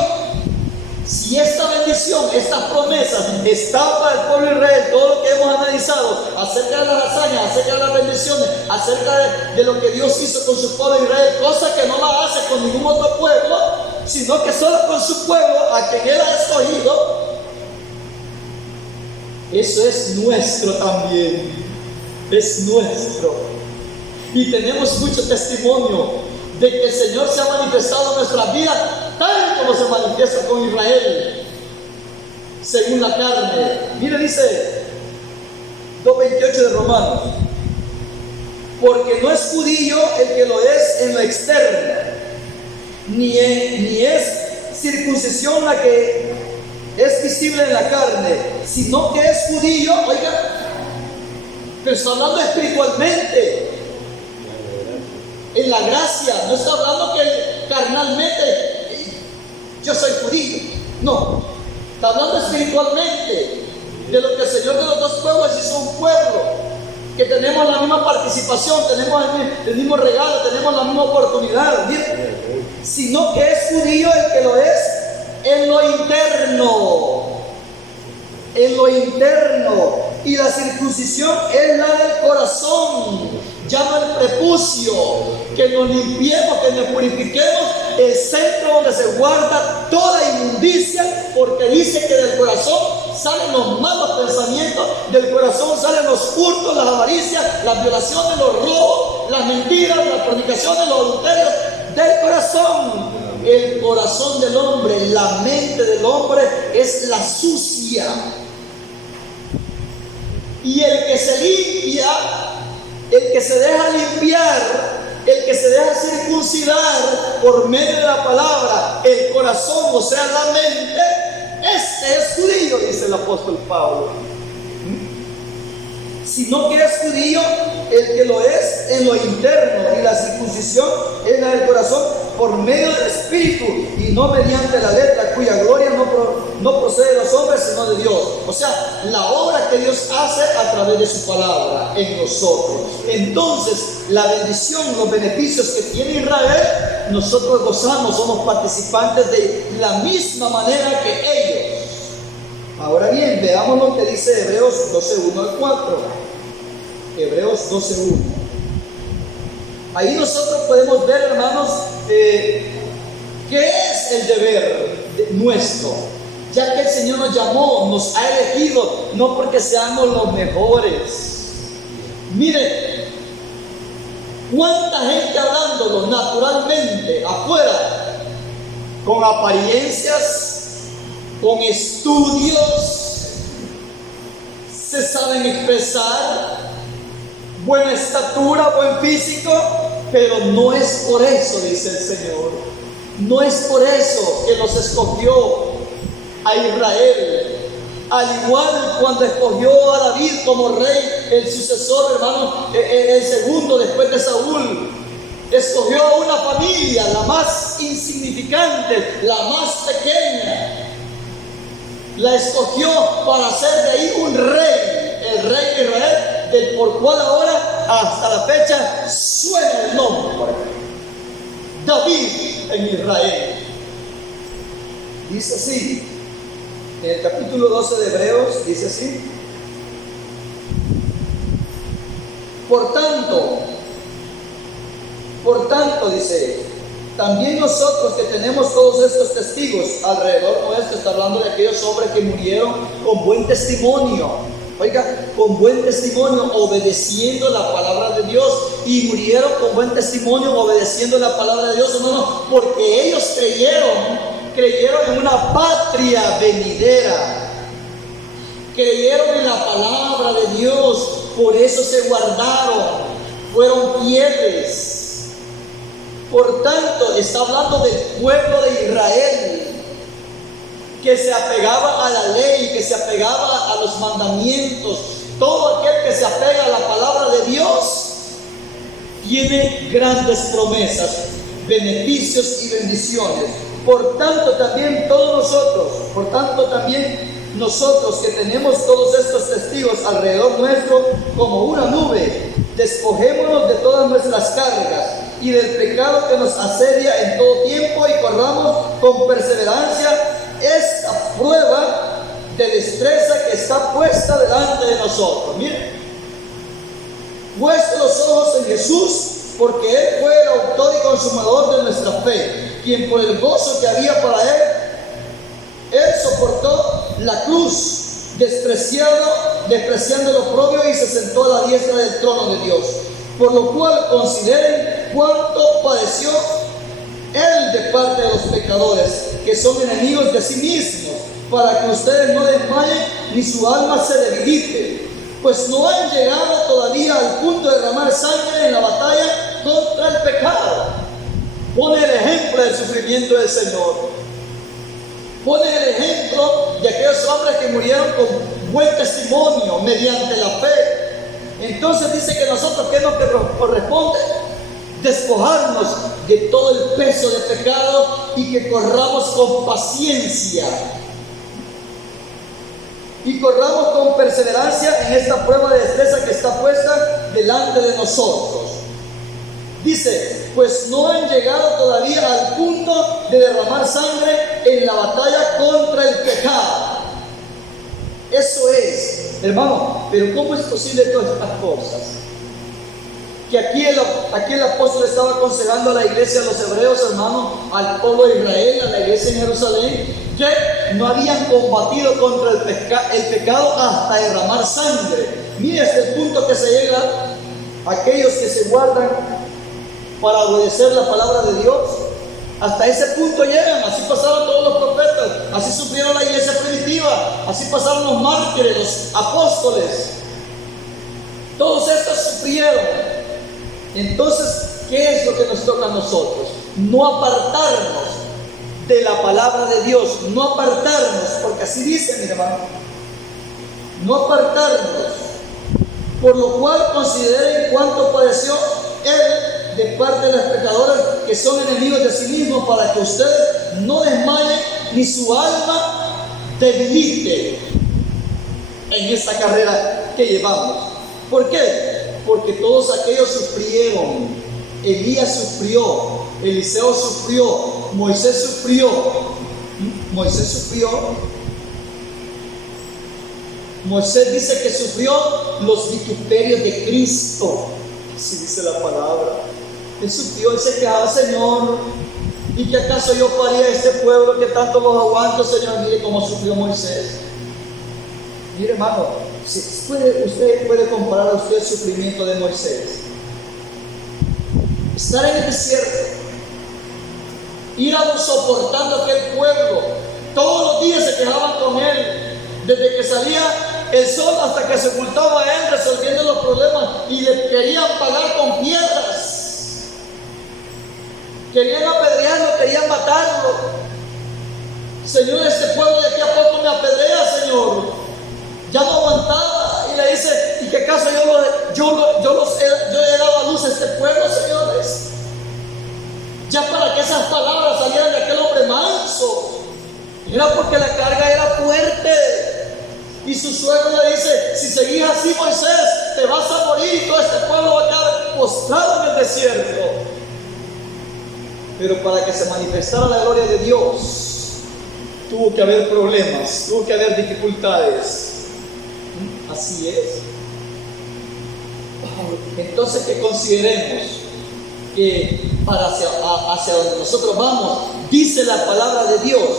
si esta bendición, estas promesas están para el pueblo de Israel, todo lo que hemos analizado acerca de las hazañas, acerca de las bendiciones, acerca de lo que Dios hizo con su pueblo de Israel, cosa que no la hace con ningún otro pueblo, sino que solo con su pueblo, a quien Él ha escogido. Eso es nuestro también, es nuestro. Y tenemos mucho testimonio de que el Señor se ha manifestado en nuestra vida tal como se manifiesta con Israel, según la carne. Mire, dice 2:28 de Romanos: porque no es judío el que lo es en lo externo, ni es circuncisión la que es visible en la carne, sino que es judío, oiga, pero está hablando espiritualmente, en la gracia. No está hablando que carnalmente yo soy judío, no, está hablando espiritualmente de lo que el Señor de los dos pueblos hizo un pueblo, que tenemos la misma participación, tenemos el mismo regalo, tenemos la misma oportunidad. Mire, sino que es judío el que lo es en lo interno, y la circuncisión es la del corazón, ya no el prepucio, que nos limpiemos, que nos purifiquemos, el centro donde se guarda toda inmundicia, porque dice que del corazón salen los malos pensamientos, del corazón salen los hurtos, las avaricias, las violaciones, los robos, las mentiras, las fornicaciones, los adulterios. Del corazón, el corazón del hombre, la mente del hombre es la sucia. Y el que se limpia, el que se deja limpiar, el que se deja circuncidar por medio de la palabra, el corazón, o sea, la mente, este es judío, dice el apóstol Pablo. Sino que es judío el que lo es en lo interno, y la circuncisión es la del corazón por medio del Espíritu, y no mediante la letra, cuya gloria no procede de los hombres, sino de Dios. O sea, la obra que Dios hace a través de su palabra en nosotros. Entonces, la bendición, los beneficios que tiene Israel, nosotros gozamos, somos participantes de la misma manera que ellos. Ahora bien, veamos lo que dice Hebreos 12:1 al 4. Hebreos 12:1. Ahí nosotros podemos ver, hermanos, qué es el deber nuestro, ya que el Señor nos llamó, nos ha elegido, no porque seamos los mejores. Mire, cuánta gente hablándolo naturalmente afuera, con apariencias, con estudios, se saben expresar, buena estatura, buen físico, Pero no es por eso, dice el Señor, no es por eso que los escogió a Israel. Al igual cuando escogió a David como rey, el sucesor, hermano, el segundo después de Saúl, escogió a una familia, la más insignificante, la más pequeña. La escogió para hacer de ahí un rey, el rey de Israel, del por cual ahora, hasta la fecha, suena el nombre. David en Israel. Dice así, en el capítulo 12 de Hebreos, dice así: Por tanto, dice, también nosotros que tenemos todos estos testigos alrededor nuestro, está hablando de aquellos hombres que murieron con buen testimonio, oiga, con buen testimonio, obedeciendo la palabra de Dios, y murieron con buen testimonio, obedeciendo la palabra de Dios, hermano, porque ellos creyeron en una patria venidera, creyeron en la palabra de Dios, por eso se guardaron, fueron fieles. Por tanto, está hablando del pueblo de Israel, que se apegaba a la ley, que se apegaba a los mandamientos. Todo aquel que se apega a la palabra de Dios tiene grandes promesas, beneficios y bendiciones. Por tanto también nosotros que tenemos todos estos testigos alrededor nuestro como una nube, despojémonos de todas nuestras cargas y del pecado que nos asedia en todo tiempo, y corramos con perseverancia esta prueba de destreza que está puesta delante de nosotros. Miren, puestos los ojos en Jesús, porque Él fue el autor y consumador de nuestra fe, quien por el gozo que había para Él soportó la cruz, despreciando lo propio, y se sentó a la diestra del trono de Dios. Por lo cual consideren cuánto padeció Él de parte de los pecadores, que son enemigos de sí mismos, para que ustedes no desmayen ni su alma se debilite, pues no han llegado todavía al punto de derramar sangre en la batalla contra el pecado. Pone el ejemplo del sufrimiento del Señor. Pone el ejemplo de aquellos hombres que murieron con buen testimonio mediante la fe. Entonces dice que nosotros, ¿qué nos corresponde? Despojarnos de todo el peso de pecado y que corramos con paciencia y corramos con perseverancia en esta prueba de destreza que está puesta delante de nosotros. Dice, pues no han llegado todavía al punto de derramar sangre en la batalla contra el pecado. Eso es, hermano, pero ¿cómo es posible todas estas cosas? Que aquí el apóstol estaba aconsejando a la iglesia, a los hebreos, hermano, al pueblo de Israel, a la iglesia en Jerusalén, que no habían combatido contra el pecado hasta derramar sangre. Mire hasta el punto que se llega aquellos que se guardan para obedecer la palabra de Dios. Hasta ese punto llegan. Así pasaron todos los profetas, así sufrieron la iglesia primitiva, así pasaron los mártires, los apóstoles. Todos estos sufrieron. Entonces, ¿qué es lo que nos toca a nosotros? No apartarnos de la palabra de Dios, no apartarnos, porque así dice, mi hermano, no apartarnos. Por lo cual consideren cuánto padeció Él de parte de los pecadores, que son enemigos de sí mismos, para que ustedes no desmayen ni su alma debilite en esta carrera que llevamos. ¿Por qué? Porque todos aquellos sufrieron. Elías sufrió, Eliseo sufrió, Moisés sufrió. Moisés dice que sufrió los vituperios de Cristo. Así dice la palabra. Él sufrió, él se quejaba: Señor, ¿y qué acaso yo paría a este pueblo que tanto los aguanto, Señor? Mire cómo sufrió Moisés. Mire, hermano, usted puede comparar a usted el sufrimiento de Moisés. Estar en el desierto, ir soportando a aquel pueblo. Todos los días se quejaban con él, desde que salía el sol hasta que se ocultaba él, resolviendo los problemas, y le querían pagar con piedras. Querían apedrearlo, querían matarlo. Señor, este pueblo de aquí a poco me apedrea, Señor. Ya no aguantaba. Y le dice, ¿y qué caso yo he dado a luz a este pueblo, señores? Ya para que esas palabras salieran de aquel hombre manso, era porque la carga era fuerte. Y su suegro le dice, si seguís así, Moisés, te vas a morir y todo este pueblo va a quedar postrado en el desierto. Pero para que se manifestara la gloria de Dios, tuvo que haber problemas, tuvo que haber dificultades. Así es. Entonces, que consideremos que hacia donde nosotros vamos, dice la palabra de Dios,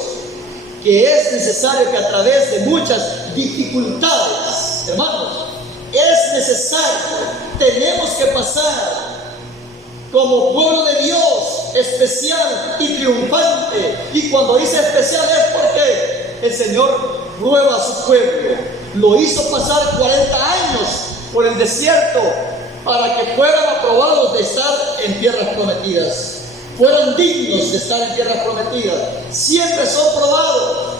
que es necesario que a través de muchas dificultades, hermanos, es necesario, tenemos que pasar como pueblo de Dios, especial y triunfante. Y cuando dice especial es porque el Señor prueba a su pueblo. Lo hizo pasar 40 años por el desierto para que fueran aprobados de estar en tierras prometidas, fueran dignos de estar en tierras prometidas. Siempre son probados.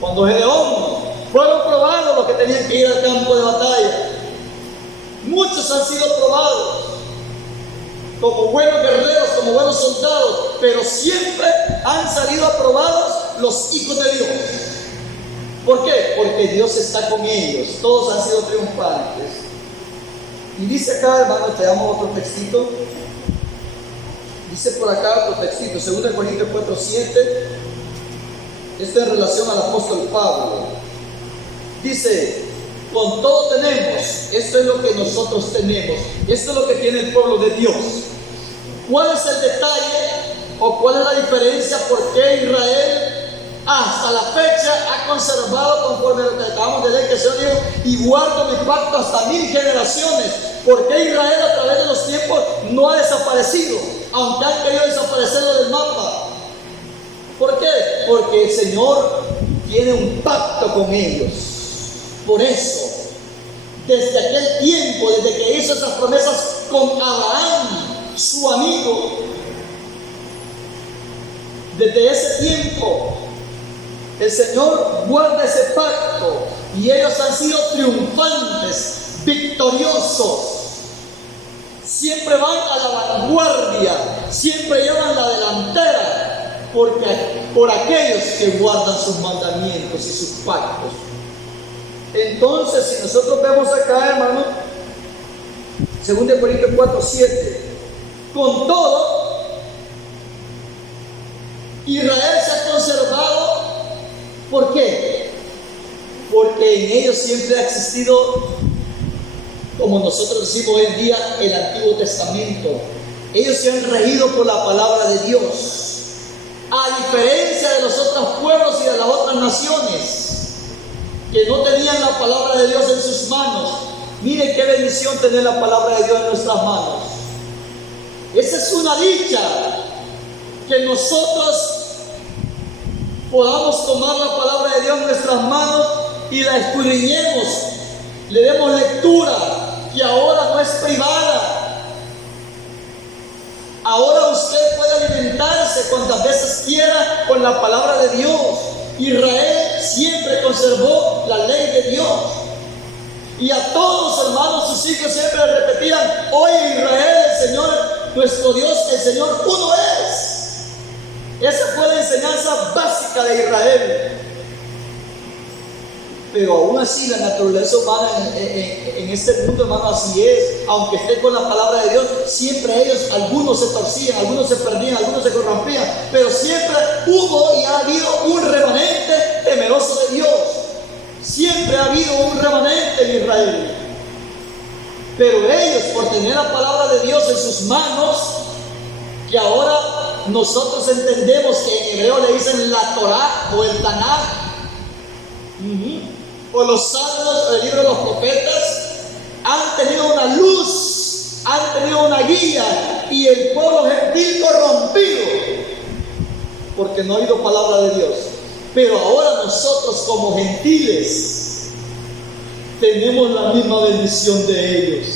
Cuando Gedeón fueron probados los que tenían que ir al campo de batalla, muchos han sido probados como buenos guerreros, como buenos soldados, pero siempre han salido aprobados los hijos de Dios. ¿Por qué? Porque Dios está con ellos. Todos han sido triunfantes. Y dice acá, hermano, te damos otro textito. Dice por acá otro textito, 2 Corintios 4:7. Esto en relación al apóstol Pablo. Dice, con todo tenemos, esto es lo que nosotros tenemos, esto es lo que tiene el pueblo de Dios. ¿Cuál es el detalle o cuál es la diferencia por qué Israel hasta la fecha ha conservado, conforme a lo que acabamos de leer, que el Señor dijo, y guardo mi pacto hasta 1000 generaciones? ¿Por qué Israel a través de los tiempos no ha desaparecido, aunque han querido desaparecerlo del mapa? ¿Por qué? Porque el Señor tiene un pacto con ellos. Por eso, desde aquel tiempo, desde que hizo esas promesas con Abraham, su amigo, desde ese tiempo, el Señor guarda ese pacto y ellos han sido triunfantes, victoriosos. Siempre van a la vanguardia, siempre llevan la delantera, por aquellos que guardan sus mandamientos y sus pactos. Entonces, si nosotros vemos acá, hermano, 2 Corintios 4:7, con todo, Israel se ha conservado. ¿Por qué? Porque en ellos siempre ha existido, como nosotros decimos hoy en día, el Antiguo Testamento. Ellos se han regido por la palabra de Dios, a diferencia de los otros pueblos y de las otras naciones que no tenían la palabra de Dios en sus manos. Miren qué bendición tener la palabra de Dios en nuestras manos. Esa es una dicha, que nosotros podamos tomar la palabra de Dios en nuestras manos y la escudriñemos, le demos lectura, que ahora no es privada. Ahora usted puede alimentarse cuantas veces quiera con la palabra de Dios. Israel siempre conservó la ley de Dios. Y a todos, hermanos, sus hijos siempre repetían, oye Israel, el Señor, nuestro Dios, el Señor uno es. Esa fue la enseñanza básica de Israel. Pero aún así la naturaleza humana en este mundo, hermano, así es. Aunque esté con la palabra de Dios, siempre ellos, algunos se torcían, algunos se perdían, algunos se corrompían, pero siempre hubo y ha habido un remanente temeroso de Dios. Siempre ha habido un remanente en Israel. Pero ellos, por tener la palabra de Dios en sus manos, que ahora nosotros entendemos que en hebreo le dicen la Torá o el Tanaj, o los salmos o el libro de los profetas, han tenido una luz, han tenido una guía, y el pueblo gentil corrompido porque no ha oído palabra de Dios. Pero ahora nosotros como gentiles tenemos la misma bendición de ellos.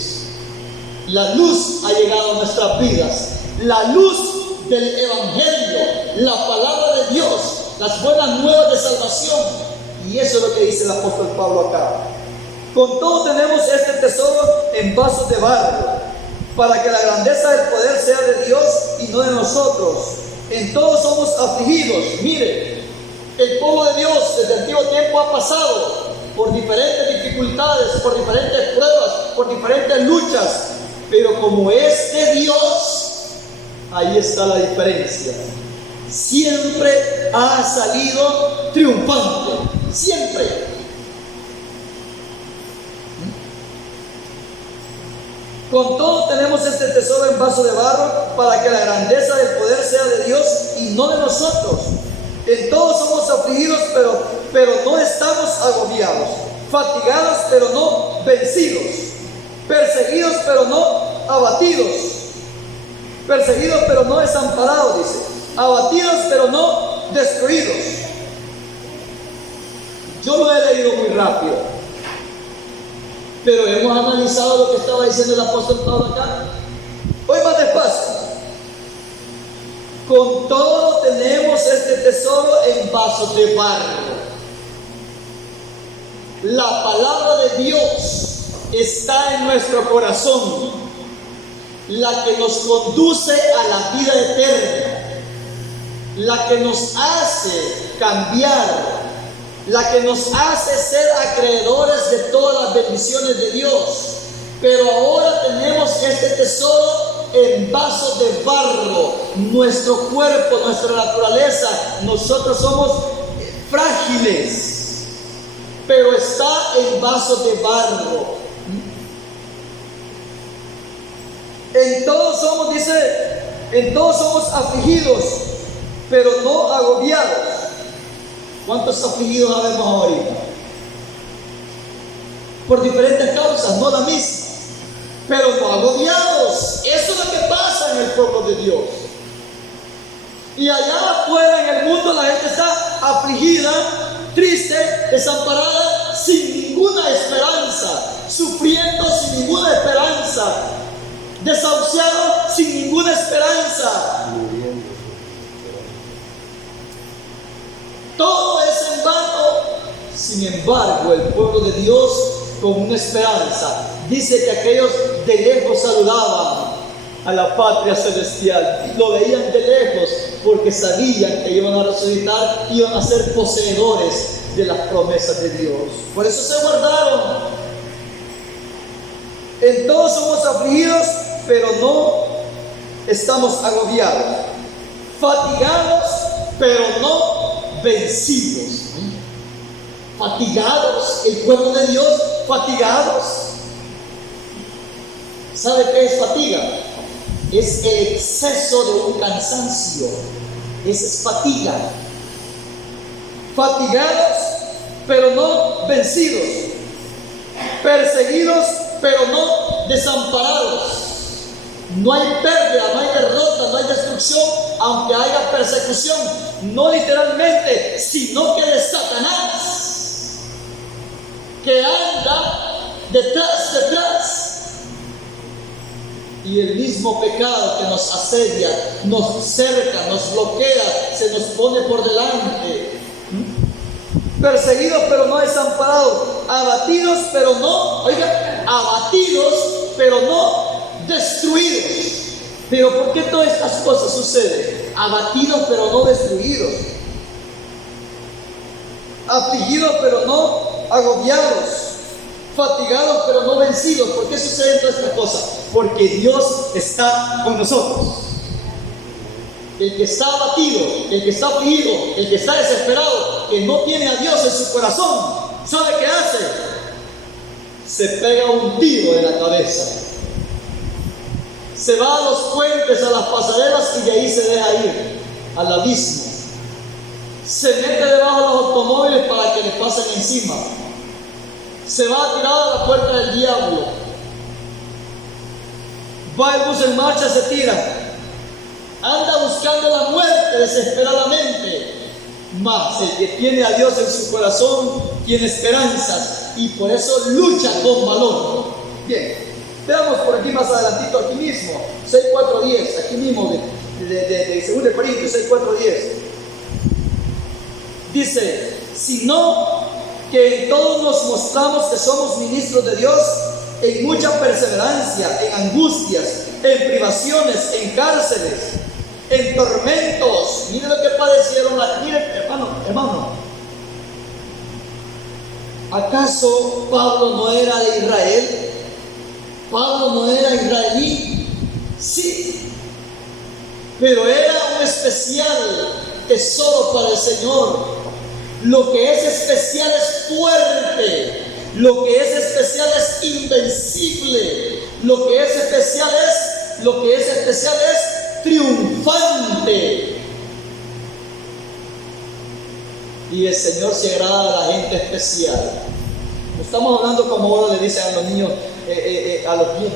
La luz ha llegado a nuestras vidas. La luz del Evangelio, la palabra de Dios, las buenas nuevas de salvación. Y eso es lo que dice el apóstol Pablo acá. Con todo tenemos este tesoro en vasos de barro, para que la grandeza del poder sea de Dios y no de nosotros. En todos somos afligidos. Mire, el pueblo de Dios desde el antiguo tiempo ha pasado por diferentes dificultades, por diferentes pruebas, por diferentes luchas. Pero como es de Dios, ahí está la diferencia. Siempre ha salido triunfante. Siempre. Con todo tenemos este tesoro en vaso de barro, para que la grandeza del poder sea de Dios y no de nosotros. En todos somos afligidos, pero no estamos agobiados. Fatigados, pero no vencidos. Perseguidos, pero no abatidos. Perseguidos, pero no desamparados, dice. Abatidos, pero no destruidos. Yo lo he leído muy rápido, pero hemos analizado lo que estaba diciendo el apóstol Pablo acá. Hoy más despacio. Con todo tenemos este tesoro en vasos de barro. La palabra de Dios está en nuestro corazón, la que nos conduce a la vida eterna, la que nos hace cambiar, la que nos hace ser acreedores de todas las bendiciones de Dios. Pero ahora tenemos este tesoro en vasos de barro. Nuestro cuerpo, nuestra naturaleza, nosotros somos frágiles, pero está en vasos de barro. En todos somos, dice, en todos somos afligidos, pero no agobiados. ¿Cuántos afligidos habemos ahorita? Por diferentes causas, no la misma, pero no agobiados. Eso es lo que pasa en el pueblo de Dios. Y allá afuera en el mundo la gente está afligida, triste, desamparada, sin ninguna esperanza, sufriendo sin ninguna esperanza, desahuciado sin ninguna esperanza. Todo es en vano. Sin embargo, el pueblo de Dios con una esperanza. Dice que aquellos de lejos saludaban a la patria celestial. Lo veían de lejos porque sabían que iban a resucitar, iban a ser poseedores de las promesas de Dios. Por eso se guardaron. En todos somos afligidos, pero no estamos agobiados. Fatigados, pero no vencidos. Fatigados, el pueblo de Dios, fatigados. ¿Sabe qué es fatiga? Es el exceso de un cansancio. Esa es fatiga. Fatigados, pero no vencidos. Perseguidos, pero no desamparados. No hay pérdida, no hay derrota, no hay destrucción, aunque haya persecución. No literalmente, sino que de Satanás, que anda detrás. Y el mismo pecado que nos asedia, nos cerca, nos bloquea, se nos pone por delante. Perseguidos pero no desamparados, abatidos pero no, abatidos pero no destruidos. Pero ¿por qué todas estas cosas suceden? Abatidos pero no destruidos, afligidos pero no agobiados, fatigados pero no vencidos. ¿Por qué suceden todas estas cosas? Porque Dios está con nosotros. El que está abatido, el que está afligido, el que está desesperado, que no tiene a Dios en su corazón, ¿sabe qué hace? Se pega un tiro en la cabeza, se va a los puentes, a las pasarelas, y de ahí se deja ir al abismo. Se mete debajo de los automóviles para que le pasen encima. Se va a tirar a la puerta del diablo. Va el bus en marcha, se tira. Anda buscando la muerte desesperadamente. Mas el que tiene a Dios en su corazón tiene esperanzas, y por eso lucha con valor. Bien, veamos por aquí más adelantito, aquí mismo, 6, 4, 10, aquí mismo de 2 Corintios 6, 4, 10. Dice, sino que en todos nos mostramos que somos ministros de Dios en mucha perseverancia, en angustias, en privaciones, en cárceles, en tormentos. Mire lo que padecieron. Mire, hermano, ¿acaso Pablo no era de Israel? Pablo no era israelí, sí, pero era un especial tesoro para el Señor. Lo que es especial es fuerte, lo que es especial es invencible, lo que es especial es triunfante. Y el Señor se agrada a la gente especial. No estamos hablando como ahora le dicen a los niños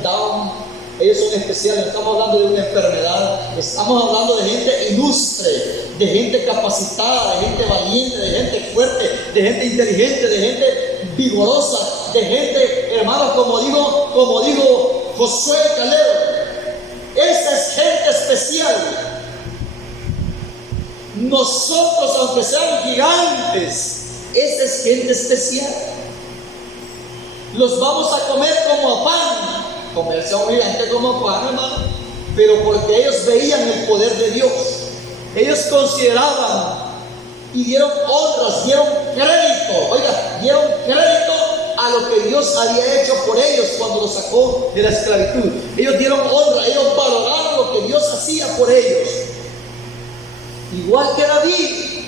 Down, ellos son especiales. No estamos hablando de una enfermedad, estamos hablando de gente ilustre, de gente capacitada, de gente valiente, de gente fuerte, de gente inteligente, de gente vigorosa, de gente, hermanos, como dijo Josué Caleb, esa es gente especial. Nosotros, aunque sean gigantes, esa es gente especial. Los vamos a comer como a pan. Comerse a un gigante como a pan, hermano, pero porque ellos veían el poder de Dios. Ellos consideraban y dieron honras, dieron crédito a lo que Dios había hecho por ellos cuando los sacó de la esclavitud. Ellos dieron honra, ellos valoraron lo que Dios hacía por ellos. Igual que David,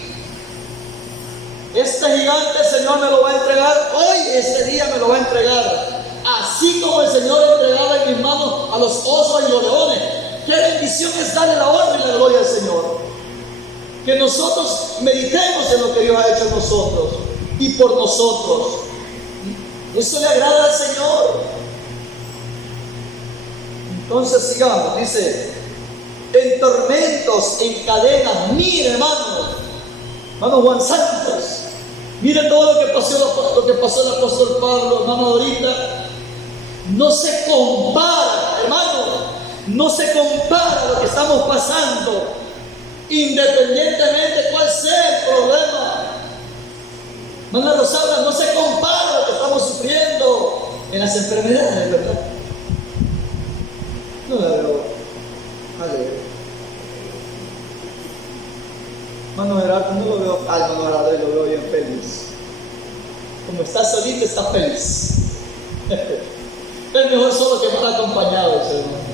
este gigante el Señor me lo va a entregar hoy, este día me lo va a entregar. Así como el Señor entregaba en mis manos a los osos y los leones. Qué bendición es darle la honra y la gloria al Señor. Que nosotros meditemos en lo que Dios ha hecho en nosotros y por nosotros. Eso le agrada al Señor. Entonces sigamos, dice, en tormentos, en cadenas. Mire, hermano Juan Santos, mire todo lo que pasó el apóstol Pablo, hermano, ahorita. No se compara, hermano, no se compara lo que estamos pasando, independientemente cuál sea el problema. Hermana Rosaura, no se compara lo que estamos sufriendo en las enfermedades, ¿verdad? No la veo alegre. Hermano Gerardo, no lo veo, hermano Gerardo, lo veo bien feliz. Como está solito, está feliz. Es mejor solo que mal acompañado, hermano.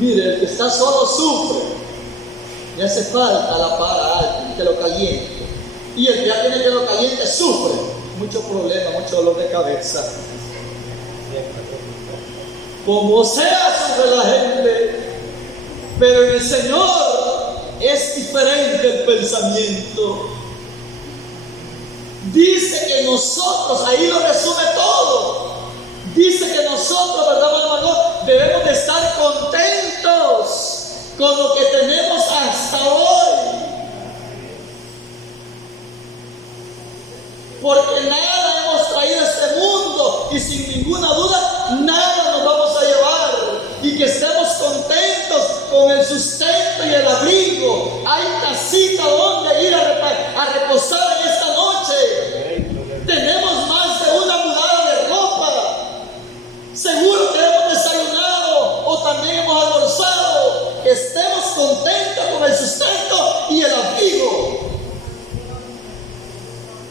Mire, el que está solo sufre. Le hace falta la para a alguien que lo caliente. Y el que ya tiene que lo caliente sufre. Mucho problema, mucho dolor de cabeza. Como sea, sufre la gente. Pero en el Señor es diferente el pensamiento. Dice que nosotros, ahí lo resume todo. Dice que nosotros, ¿verdad, hermano? Debemos de estar contentos con lo que tenemos hasta hoy. Porque nada hemos traído a este mundo y sin ninguna duda nada nos vamos a llevar. Y que estemos contentos con el sustento y el abrigo. Hay casita donde ir a reposar en esta noche. Tenemos más de una mudada de ropa. Seguro que hemos desayunado o también hemos almorzado. Estemos contentos con el sustento y el abrigo.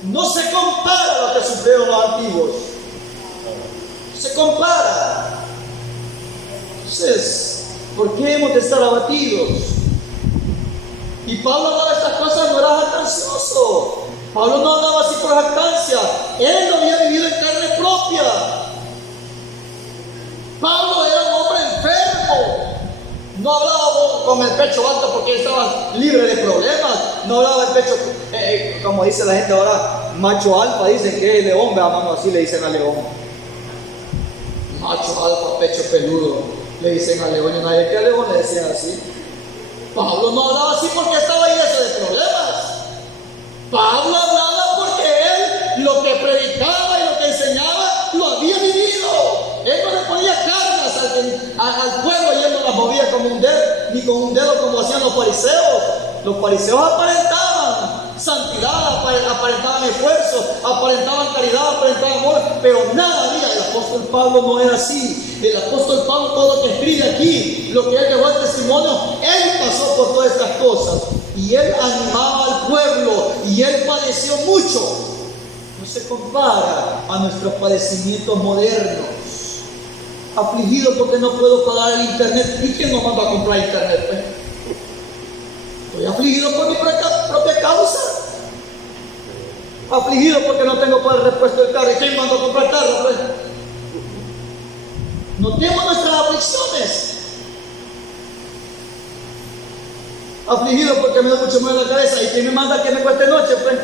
No se compara lo que sufrieron los antiguos. No se compara. Entonces, ¿por qué hemos de estar abatidos? Y Pablo hablaba de estas cosas, no era jactancioso. Pablo no hablaba así por jactancia. Él lo había vivido en carne propia. Pablo era un hombre enfermo. No hablaba con el pecho alto porque estaba libre de problemas. No hablaba el pecho, como dice la gente ahora, macho alfa. Dicen que es león, mano, así le dicen al león. Macho alfa, pecho peludo. Le dicen al león, y nadie que al león le decían así. Pablo no hablaba así porque estaba lleno de problemas. Pablo hablaba porque él lo que predicaba y lo que enseñaba lo había vivido ni con un dedo como hacían los fariseos. Los fariseos aparentaban santidad, aparentaban esfuerzo, aparentaban caridad, aparentaban amor, pero nada había. El apóstol Pablo no era así. El apóstol Pablo, todo lo que escribe aquí, lo que él llevó al testimonio, él pasó por todas estas cosas y él animaba al pueblo y él padeció mucho. No se compara a nuestros padecimientos modernos. Afligido porque no puedo pagar el internet. ¿Y quién nos manda a comprar internet? Pues? Estoy afligido por mi propia causa. Afligido porque no tengo para el repuesto del carro. ¿Y quién manda a comprar carro? Pues? Notemos nuestras aflicciones. Afligido porque me da mucho miedo en la cabeza. ¿Y quién me manda que me cueste noche? Pues?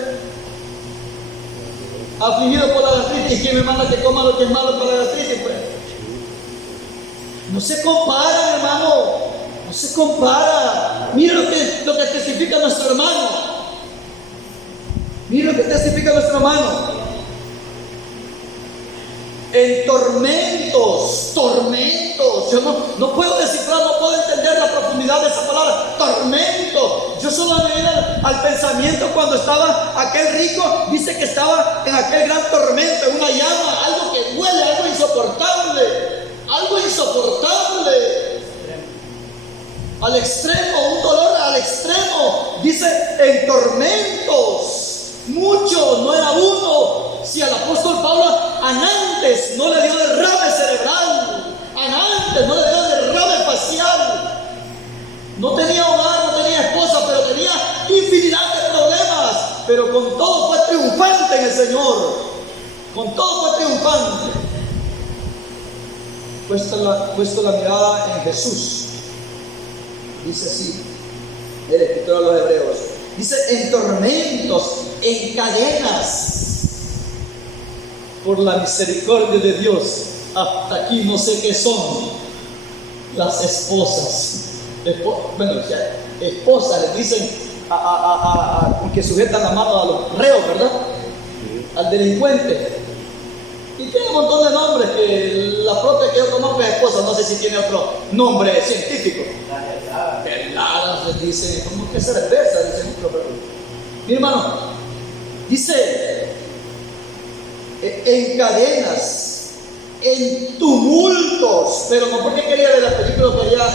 Afligido por la gastritis. ¿Y quién me manda que coma lo que es malo para la gastritis? Pues? No se compara, hermano. No se compara. Mira lo que testifica nuestro hermano. Mira lo que testifica nuestro hermano. En tormentos. Yo no puedo descifrar, no puedo entender la profundidad de esa palabra. Tormento. Yo solo me vine al pensamiento cuando estaba aquel rico. Dice que estaba en aquel gran tormento, en una llama, algo que huele, algo insoportable. Algo insoportable. Al extremo, un dolor al extremo. Dice en tormentos. Mucho, no era uno. Si al apóstol Pablo antes no le dio derrame cerebral, antes no le dio derrame facial, no tenía hogar, no tenía esposa, pero tenía infinidad de problemas, pero con todo fue triunfante en el Señor. Con todo fue triunfante. Puesto la mirada en Jesús. Dice así el escritor a los Hebreos. Dice en tormentos, en cadenas, por la misericordia de Dios. Hasta aquí no sé qué son las esposas. Esposas les dicen que sujetan la mano a los reos, ¿verdad? Al delincuente. Y tiene un montón de nombres que la propia que yo conozco es esposa, no sé si tiene otro nombre científico. Peladas les dicen, ¿cómo que cerveza? Dicen otro. Mi hermano, dice en cadenas, en tumultos, pero no porque quería ver la película,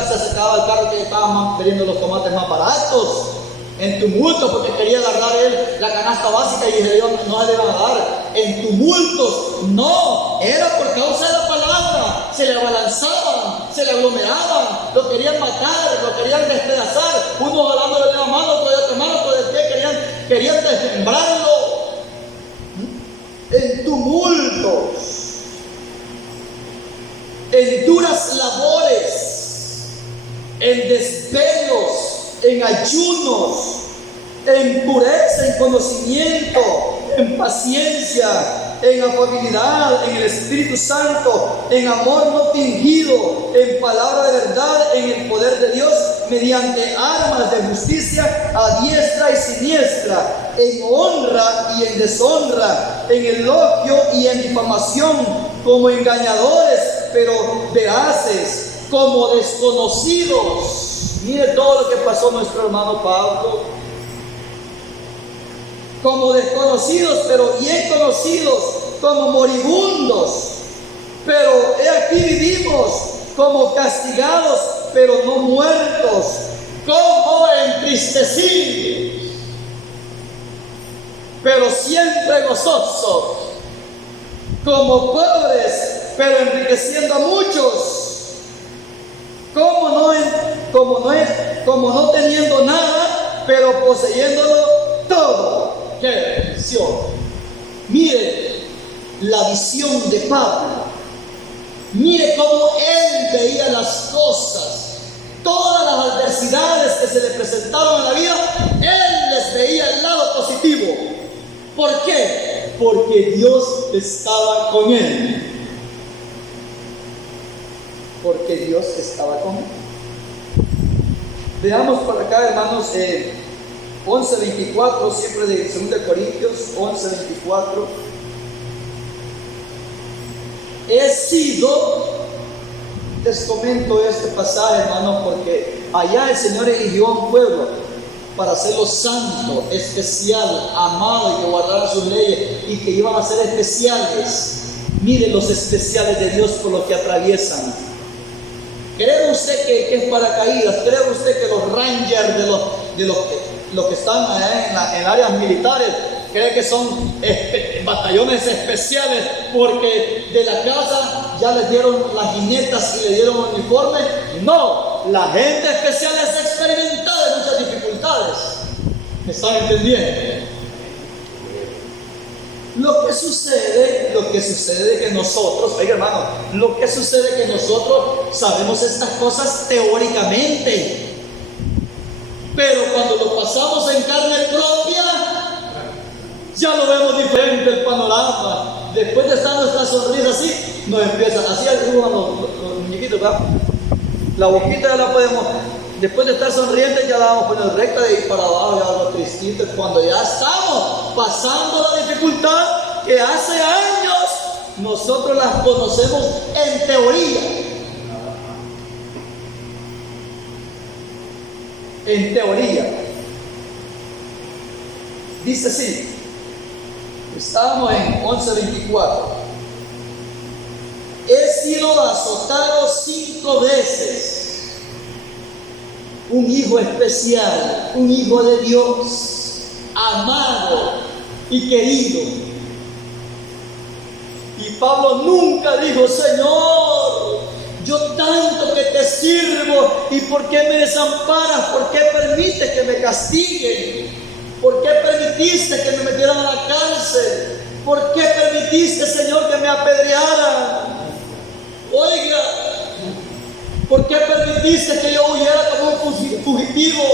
se acercaba al carro que estaban vendiendo los tomates más baratos. En tumultos, porque quería agarrar él la canasta básica y Dios no le iban a dar. En tumultos, no, era por causa de la palabra. Se le abalanzaban, se le aglomeraban, lo querían matar, lo querían despedazar. Uno jalándole de la mano, otro de otra mano, otro del pie, querían desmembrarlo. En tumultos, en duras labores, en desvelos, en ayunos, en pureza, en conocimiento, en paciencia, en afabilidad, en el Espíritu Santo, en amor no fingido, en palabra de verdad, en el poder de Dios, mediante armas de justicia a diestra y siniestra, en honra y en deshonra, en elogio y en difamación, como engañadores, pero veraces, como desconocidos. Mire todo lo que pasó nuestro hermano Pablo. Como desconocidos, pero bien conocidos, como moribundos, pero he aquí vivimos, como castigados, pero no muertos, como entristecidos, pero siempre gozosos, como pobres, pero enriqueciendo a muchos, como no teniendo nada, pero poseyéndolo todo. ¡Qué bendición! Mire la visión de Pablo. Mire cómo él veía las cosas. Todas las adversidades que se le presentaron en la vida, él les veía el lado positivo. ¿Por qué? Porque Dios estaba con él. Porque Dios estaba con él. Veamos por acá, hermanos, 11:24, siempre de 2 Corintios 11:24. He sido, les comento este pasaje, hermano, porque allá el Señor eligió a un pueblo para hacerlo santo, especial, amado, y que guardara sus leyes y que iban a ser especiales. Miren los especiales de Dios por los que atraviesan. ¿Cree usted que es paracaídas? ¿Cree usted que los rangers de los que están allá en áreas militares, cree que son batallones especiales porque de la casa ya les dieron las jinetas y le dieron uniforme? No, la gente especial es experimentada en muchas dificultades. ¿Me están entendiendo? Lo que sucede es que nosotros, oiga hermano, lo que sucede es que nosotros sabemos estas cosas teóricamente, pero cuando lo pasamos en carne propia, ya lo vemos diferente el panorama. Después de estar nuestra sonrisa así, nos empieza, así dibujan los muñequitos, ¿verdad? La boquita ya la podemos, después de estar sonrientes ya la vamos a poner recta, de ir para abajo, ya lo tristito, cuando ya estamos pasando la dificultad que hace años nosotros las conocemos en teoría. En teoría. Dice así, estábamos en 11:24. He sido azotado 5 veces. Un hijo especial, un hijo de Dios, amado y querido. Y Pablo nunca dijo: Señor, yo tanto que te sirvo, ¿y por qué me desamparas? ¿Por qué permites que me castiguen? ¿Por qué permitiste que me metieran a la cárcel? ¿Por qué permitiste, Señor, que me apedrearan? Oiga, ¿por qué permitiste que yo huyera como un fugitivo,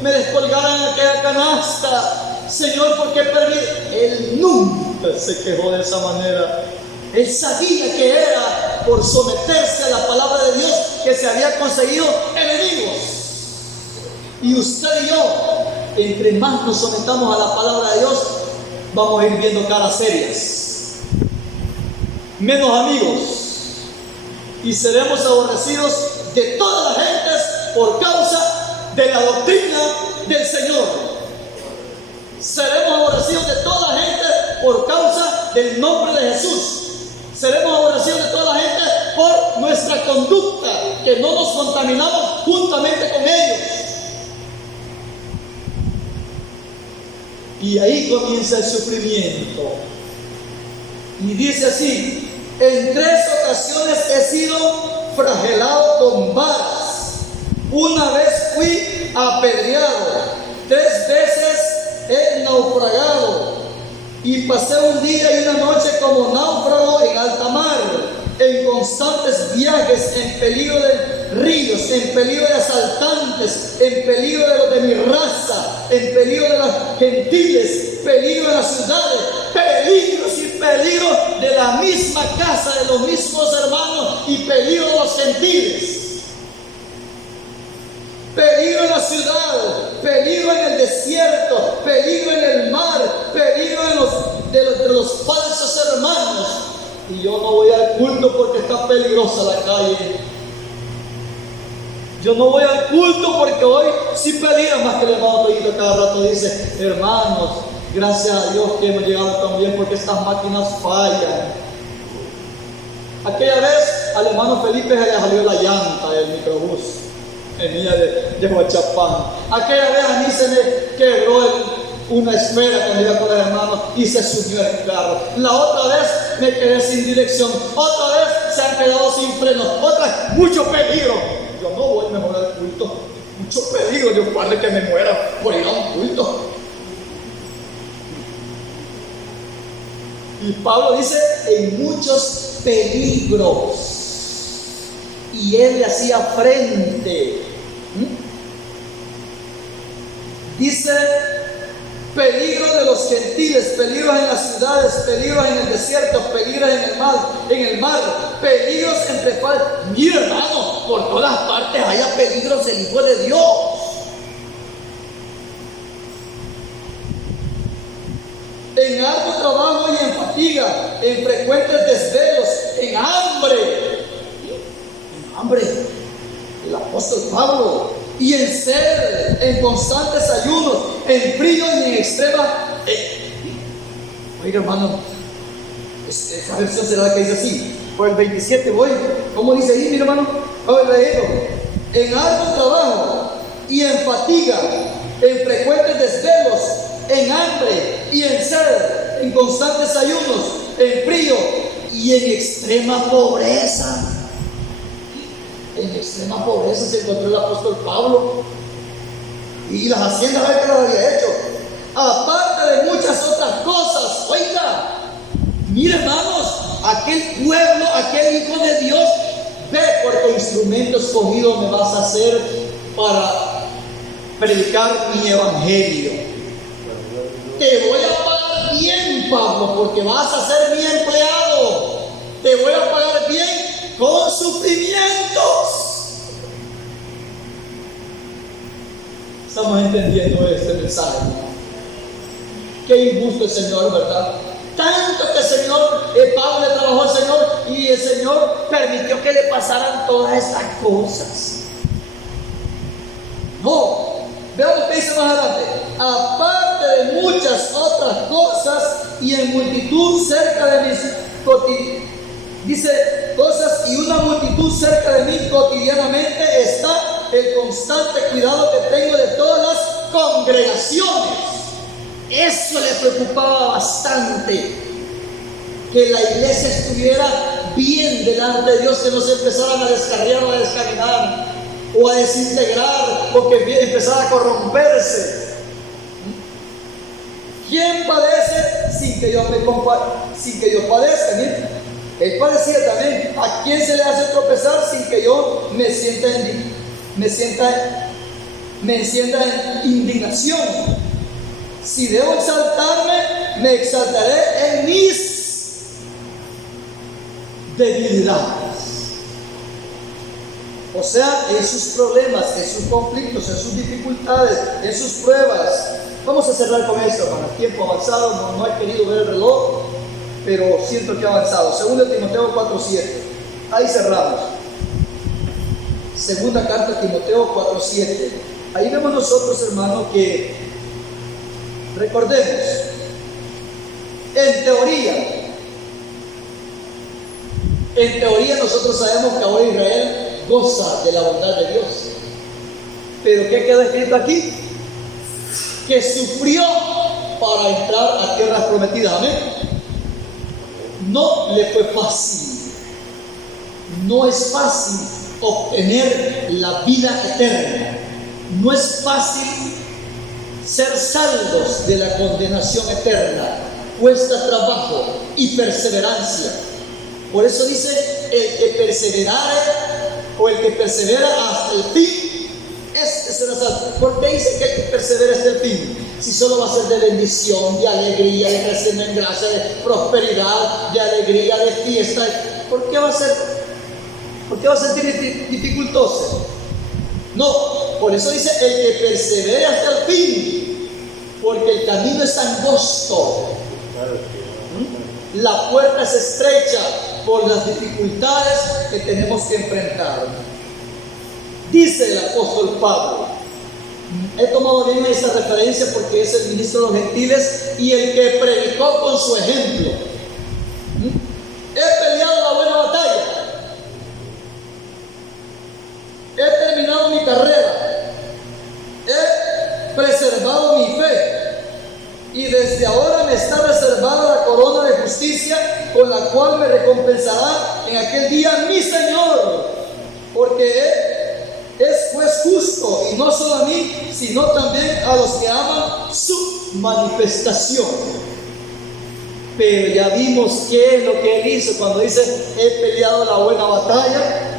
me descolgaran en aquella canasta? Señor, ¿por qué permitiste? Él nunca se quejó de esa manera. Él sabía que era por someterse a la palabra de Dios que se había conseguido enemigos. Y usted y yo, entre más nos sometamos a la palabra de Dios, vamos a ir viendo caras serias, menos amigos, y seremos aborrecidos de todas las gentes por causa de la doctrina del Señor. Seremos aborrecidos de toda la gente por causa del nombre de Jesús. Seremos aborrecidos de toda la gente por nuestra conducta, que no nos contaminamos juntamente con ellos. Y ahí comienza el sufrimiento. Y dice así: en 3 ocasiones he sido flagelado con varas. Una vez fui apedreado. 3 veces he naufragado. Y pasé un día y una noche como náufrago en alta mar, en constantes viajes, en peligro de ríos, en peligro de asaltantes, en peligro de los de mi raza, en peligro de los gentiles, peligro de las ciudades, peligros y peligros de la misma casa, de los mismos hermanos, y peligro de los gentiles. Peligro en la ciudad, peligro en el desierto, peligro en el mar, peligro de los falsos hermanos. Y yo no voy al culto porque está peligrosa la calle. Yo no voy al culto porque hoy sí pedía, más que el hermano Toyito cada rato dice: hermanos, gracias a Dios que hemos llegado tan bien porque estas máquinas fallan. Aquella vez al hermano Felipe se le salió la llanta del microbús. Venía de Huachapán. Aquella vez a mí se me quebró una esfera cuando iba con el hermano y se subió el carro. La otra vez me quedé sin dirección. Otra vez se han quedado sin frenos. Otra vez, mucho peligro. Yo no voy mejor al culto. Mucho peligro. Yo guarde que me muera por ir a un culto. Y Pablo dice: en muchos peligros. Y él le hacía frente. Dice: peligro de los gentiles, peligros en las ciudades, peligros en el desierto, peligros en el mar, peligros entre falsos. Mira, hermano, por todas partes haya peligros el Hijo de Dios. En arduo trabajo y en fatiga, en frecuentes desvelos, en hambre. El apóstol Pablo y en sed, en constantes ayunos, en frío y en extrema. Oiga, hermano, esa versión será la que dice así. Por el 27 voy. ¿Cómo dice ahí, mi hermano? A ver, leído. En arduo trabajo y en fatiga, en frecuentes desvelos, en hambre y en sed, en constantes ayunos, en frío y en extrema pobreza. En extrema pobreza se encontró el apóstol Pablo. Y las haciendas, a ver qué las había hecho. Aparte de muchas otras cosas. Oiga, mire, hermanos, aquel pueblo, aquel hijo de Dios, ve porque instrumento escogido me vas a hacer para predicar mi evangelio. Te voy a pagar bien, Pablo, porque vas a ser mi empleado. Te voy a pagar bien con sufrimientos. Estamos entendiendo este mensaje, ¿no? Qué injusto el Señor, ¿verdad? Tanto que el Señor, Pablo le trabajó al Señor y el Señor permitió que le pasaran todas estas cosas. No, vean lo que dice más adelante. Aparte de muchas otras cosas y en multitud cerca de mis dice cosas y una multitud cerca de mí cotidianamente está el constante cuidado que tengo de todas las congregaciones. Eso le preocupaba bastante, que la iglesia estuviera bien delante de Dios, que no se empezaran a descarriar o a descaminar o a desintegrar o que empezara a corromperse. ¿Quién padece sin que yo padezca? ¿Bien? Él padecía también. ¿A quién se le hace tropezar sin que yo me encienda en indignación? Si debo exaltarme, me exaltaré en mis debilidades. O sea, en sus problemas, en sus conflictos, en sus dificultades, en sus pruebas. Vamos a cerrar con esto, hermano. Tiempo avanzado, no he querido ver el reloj, pero siento que ha avanzado. 2 Timoteo 4:7. Ahí cerramos. Segunda carta de Timoteo 4:7. Ahí vemos nosotros, hermano, que recordemos, en teoría nosotros sabemos que ahora Israel goza de la bondad de Dios. Pero ¿qué queda escrito aquí? Que sufrió para entrar a tierras prometidas. Amén. No le fue fácil. No es fácil obtener la vida eterna. No es fácil ser salvos de la condenación eterna. Cuesta trabajo y perseverancia. Por eso dice, el que perseverare o el que persevera hasta el fin, este será salvo. ¿Por qué dice que el que persevera hasta el fin? Si solo va a ser de bendición, de alegría, de crecimiento en gracia, de prosperidad, de alegría, de fiesta. ¿Por qué va a ser dificultoso? No, por eso dice el que persevera hasta el fin, porque el camino es angosto, la puerta es estrecha por las dificultades que tenemos que enfrentar. Dice el apóstol Pablo, he tomado bien esta referencia porque es el ministro de los gentiles y el que predicó con su ejemplo. He peleado la buena batalla, he terminado mi carrera, he preservado mi fe y desde ahora me está reservada la corona de justicia con la cual me recompensará en aquel día mi Señor, porque es juez justo y no solo a mí sino también a los que aman su manifestación. Pero ya vimos qué es lo que él hizo cuando dice he peleado la buena batalla.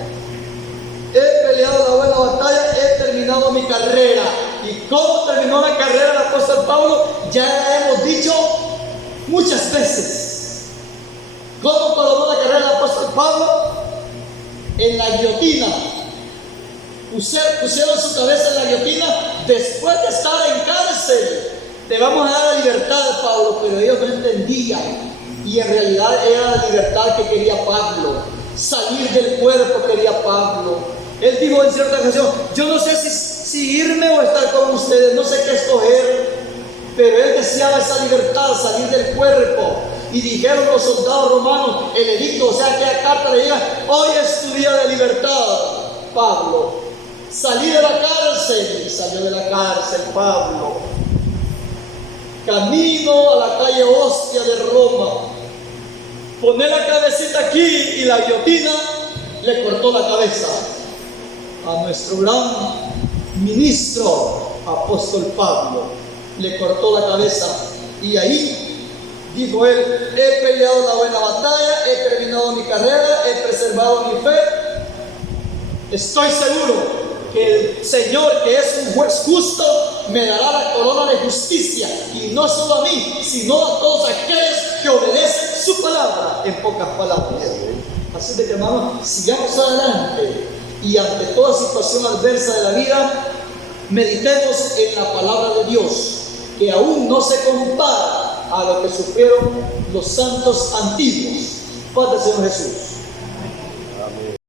He peleado la buena batalla, he terminado mi carrera. ¿Y cómo terminó la carrera el apóstol Pablo? Ya la hemos dicho muchas veces. ¿Cómo coronó la carrera el apóstol Pablo? En la guillotina. Pusieron su cabeza en la guillotina después de estar en cárcel. Te vamos a dar la libertad, Pablo, pero ellos no entendían. Y en realidad era la libertad que quería Pablo. Salir del cuerpo quería Pablo. Él dijo en cierta ocasión, yo no sé si irme o estar con ustedes, no sé qué escoger, pero él deseaba esa libertad, salir del cuerpo. Y dijeron los soldados romanos, el edicto, o sea, aquella carta le diga, hoy es tu día de libertad, Pablo. Salí de la cárcel, y salió de la cárcel Pablo. Camino a la calle Ostia de Roma. Pone la cabecita aquí y la guillotina le cortó la cabeza a nuestro gran ministro, apóstol Pablo. Le cortó la cabeza y ahí dijo él, he peleado la buena batalla, he terminado mi carrera, he preservado mi fe. Estoy seguro que el Señor, que es un juez justo, me dará la corona de justicia, y no solo a mí, sino a todos aquellos que obedecen su palabra, en pocas palabras. Así de que, hermanos, sigamos adelante y ante toda situación adversa de la vida, meditemos en la palabra de Dios, que aún no se compara a lo que sufrieron los santos antiguos. Padre Señor Jesús.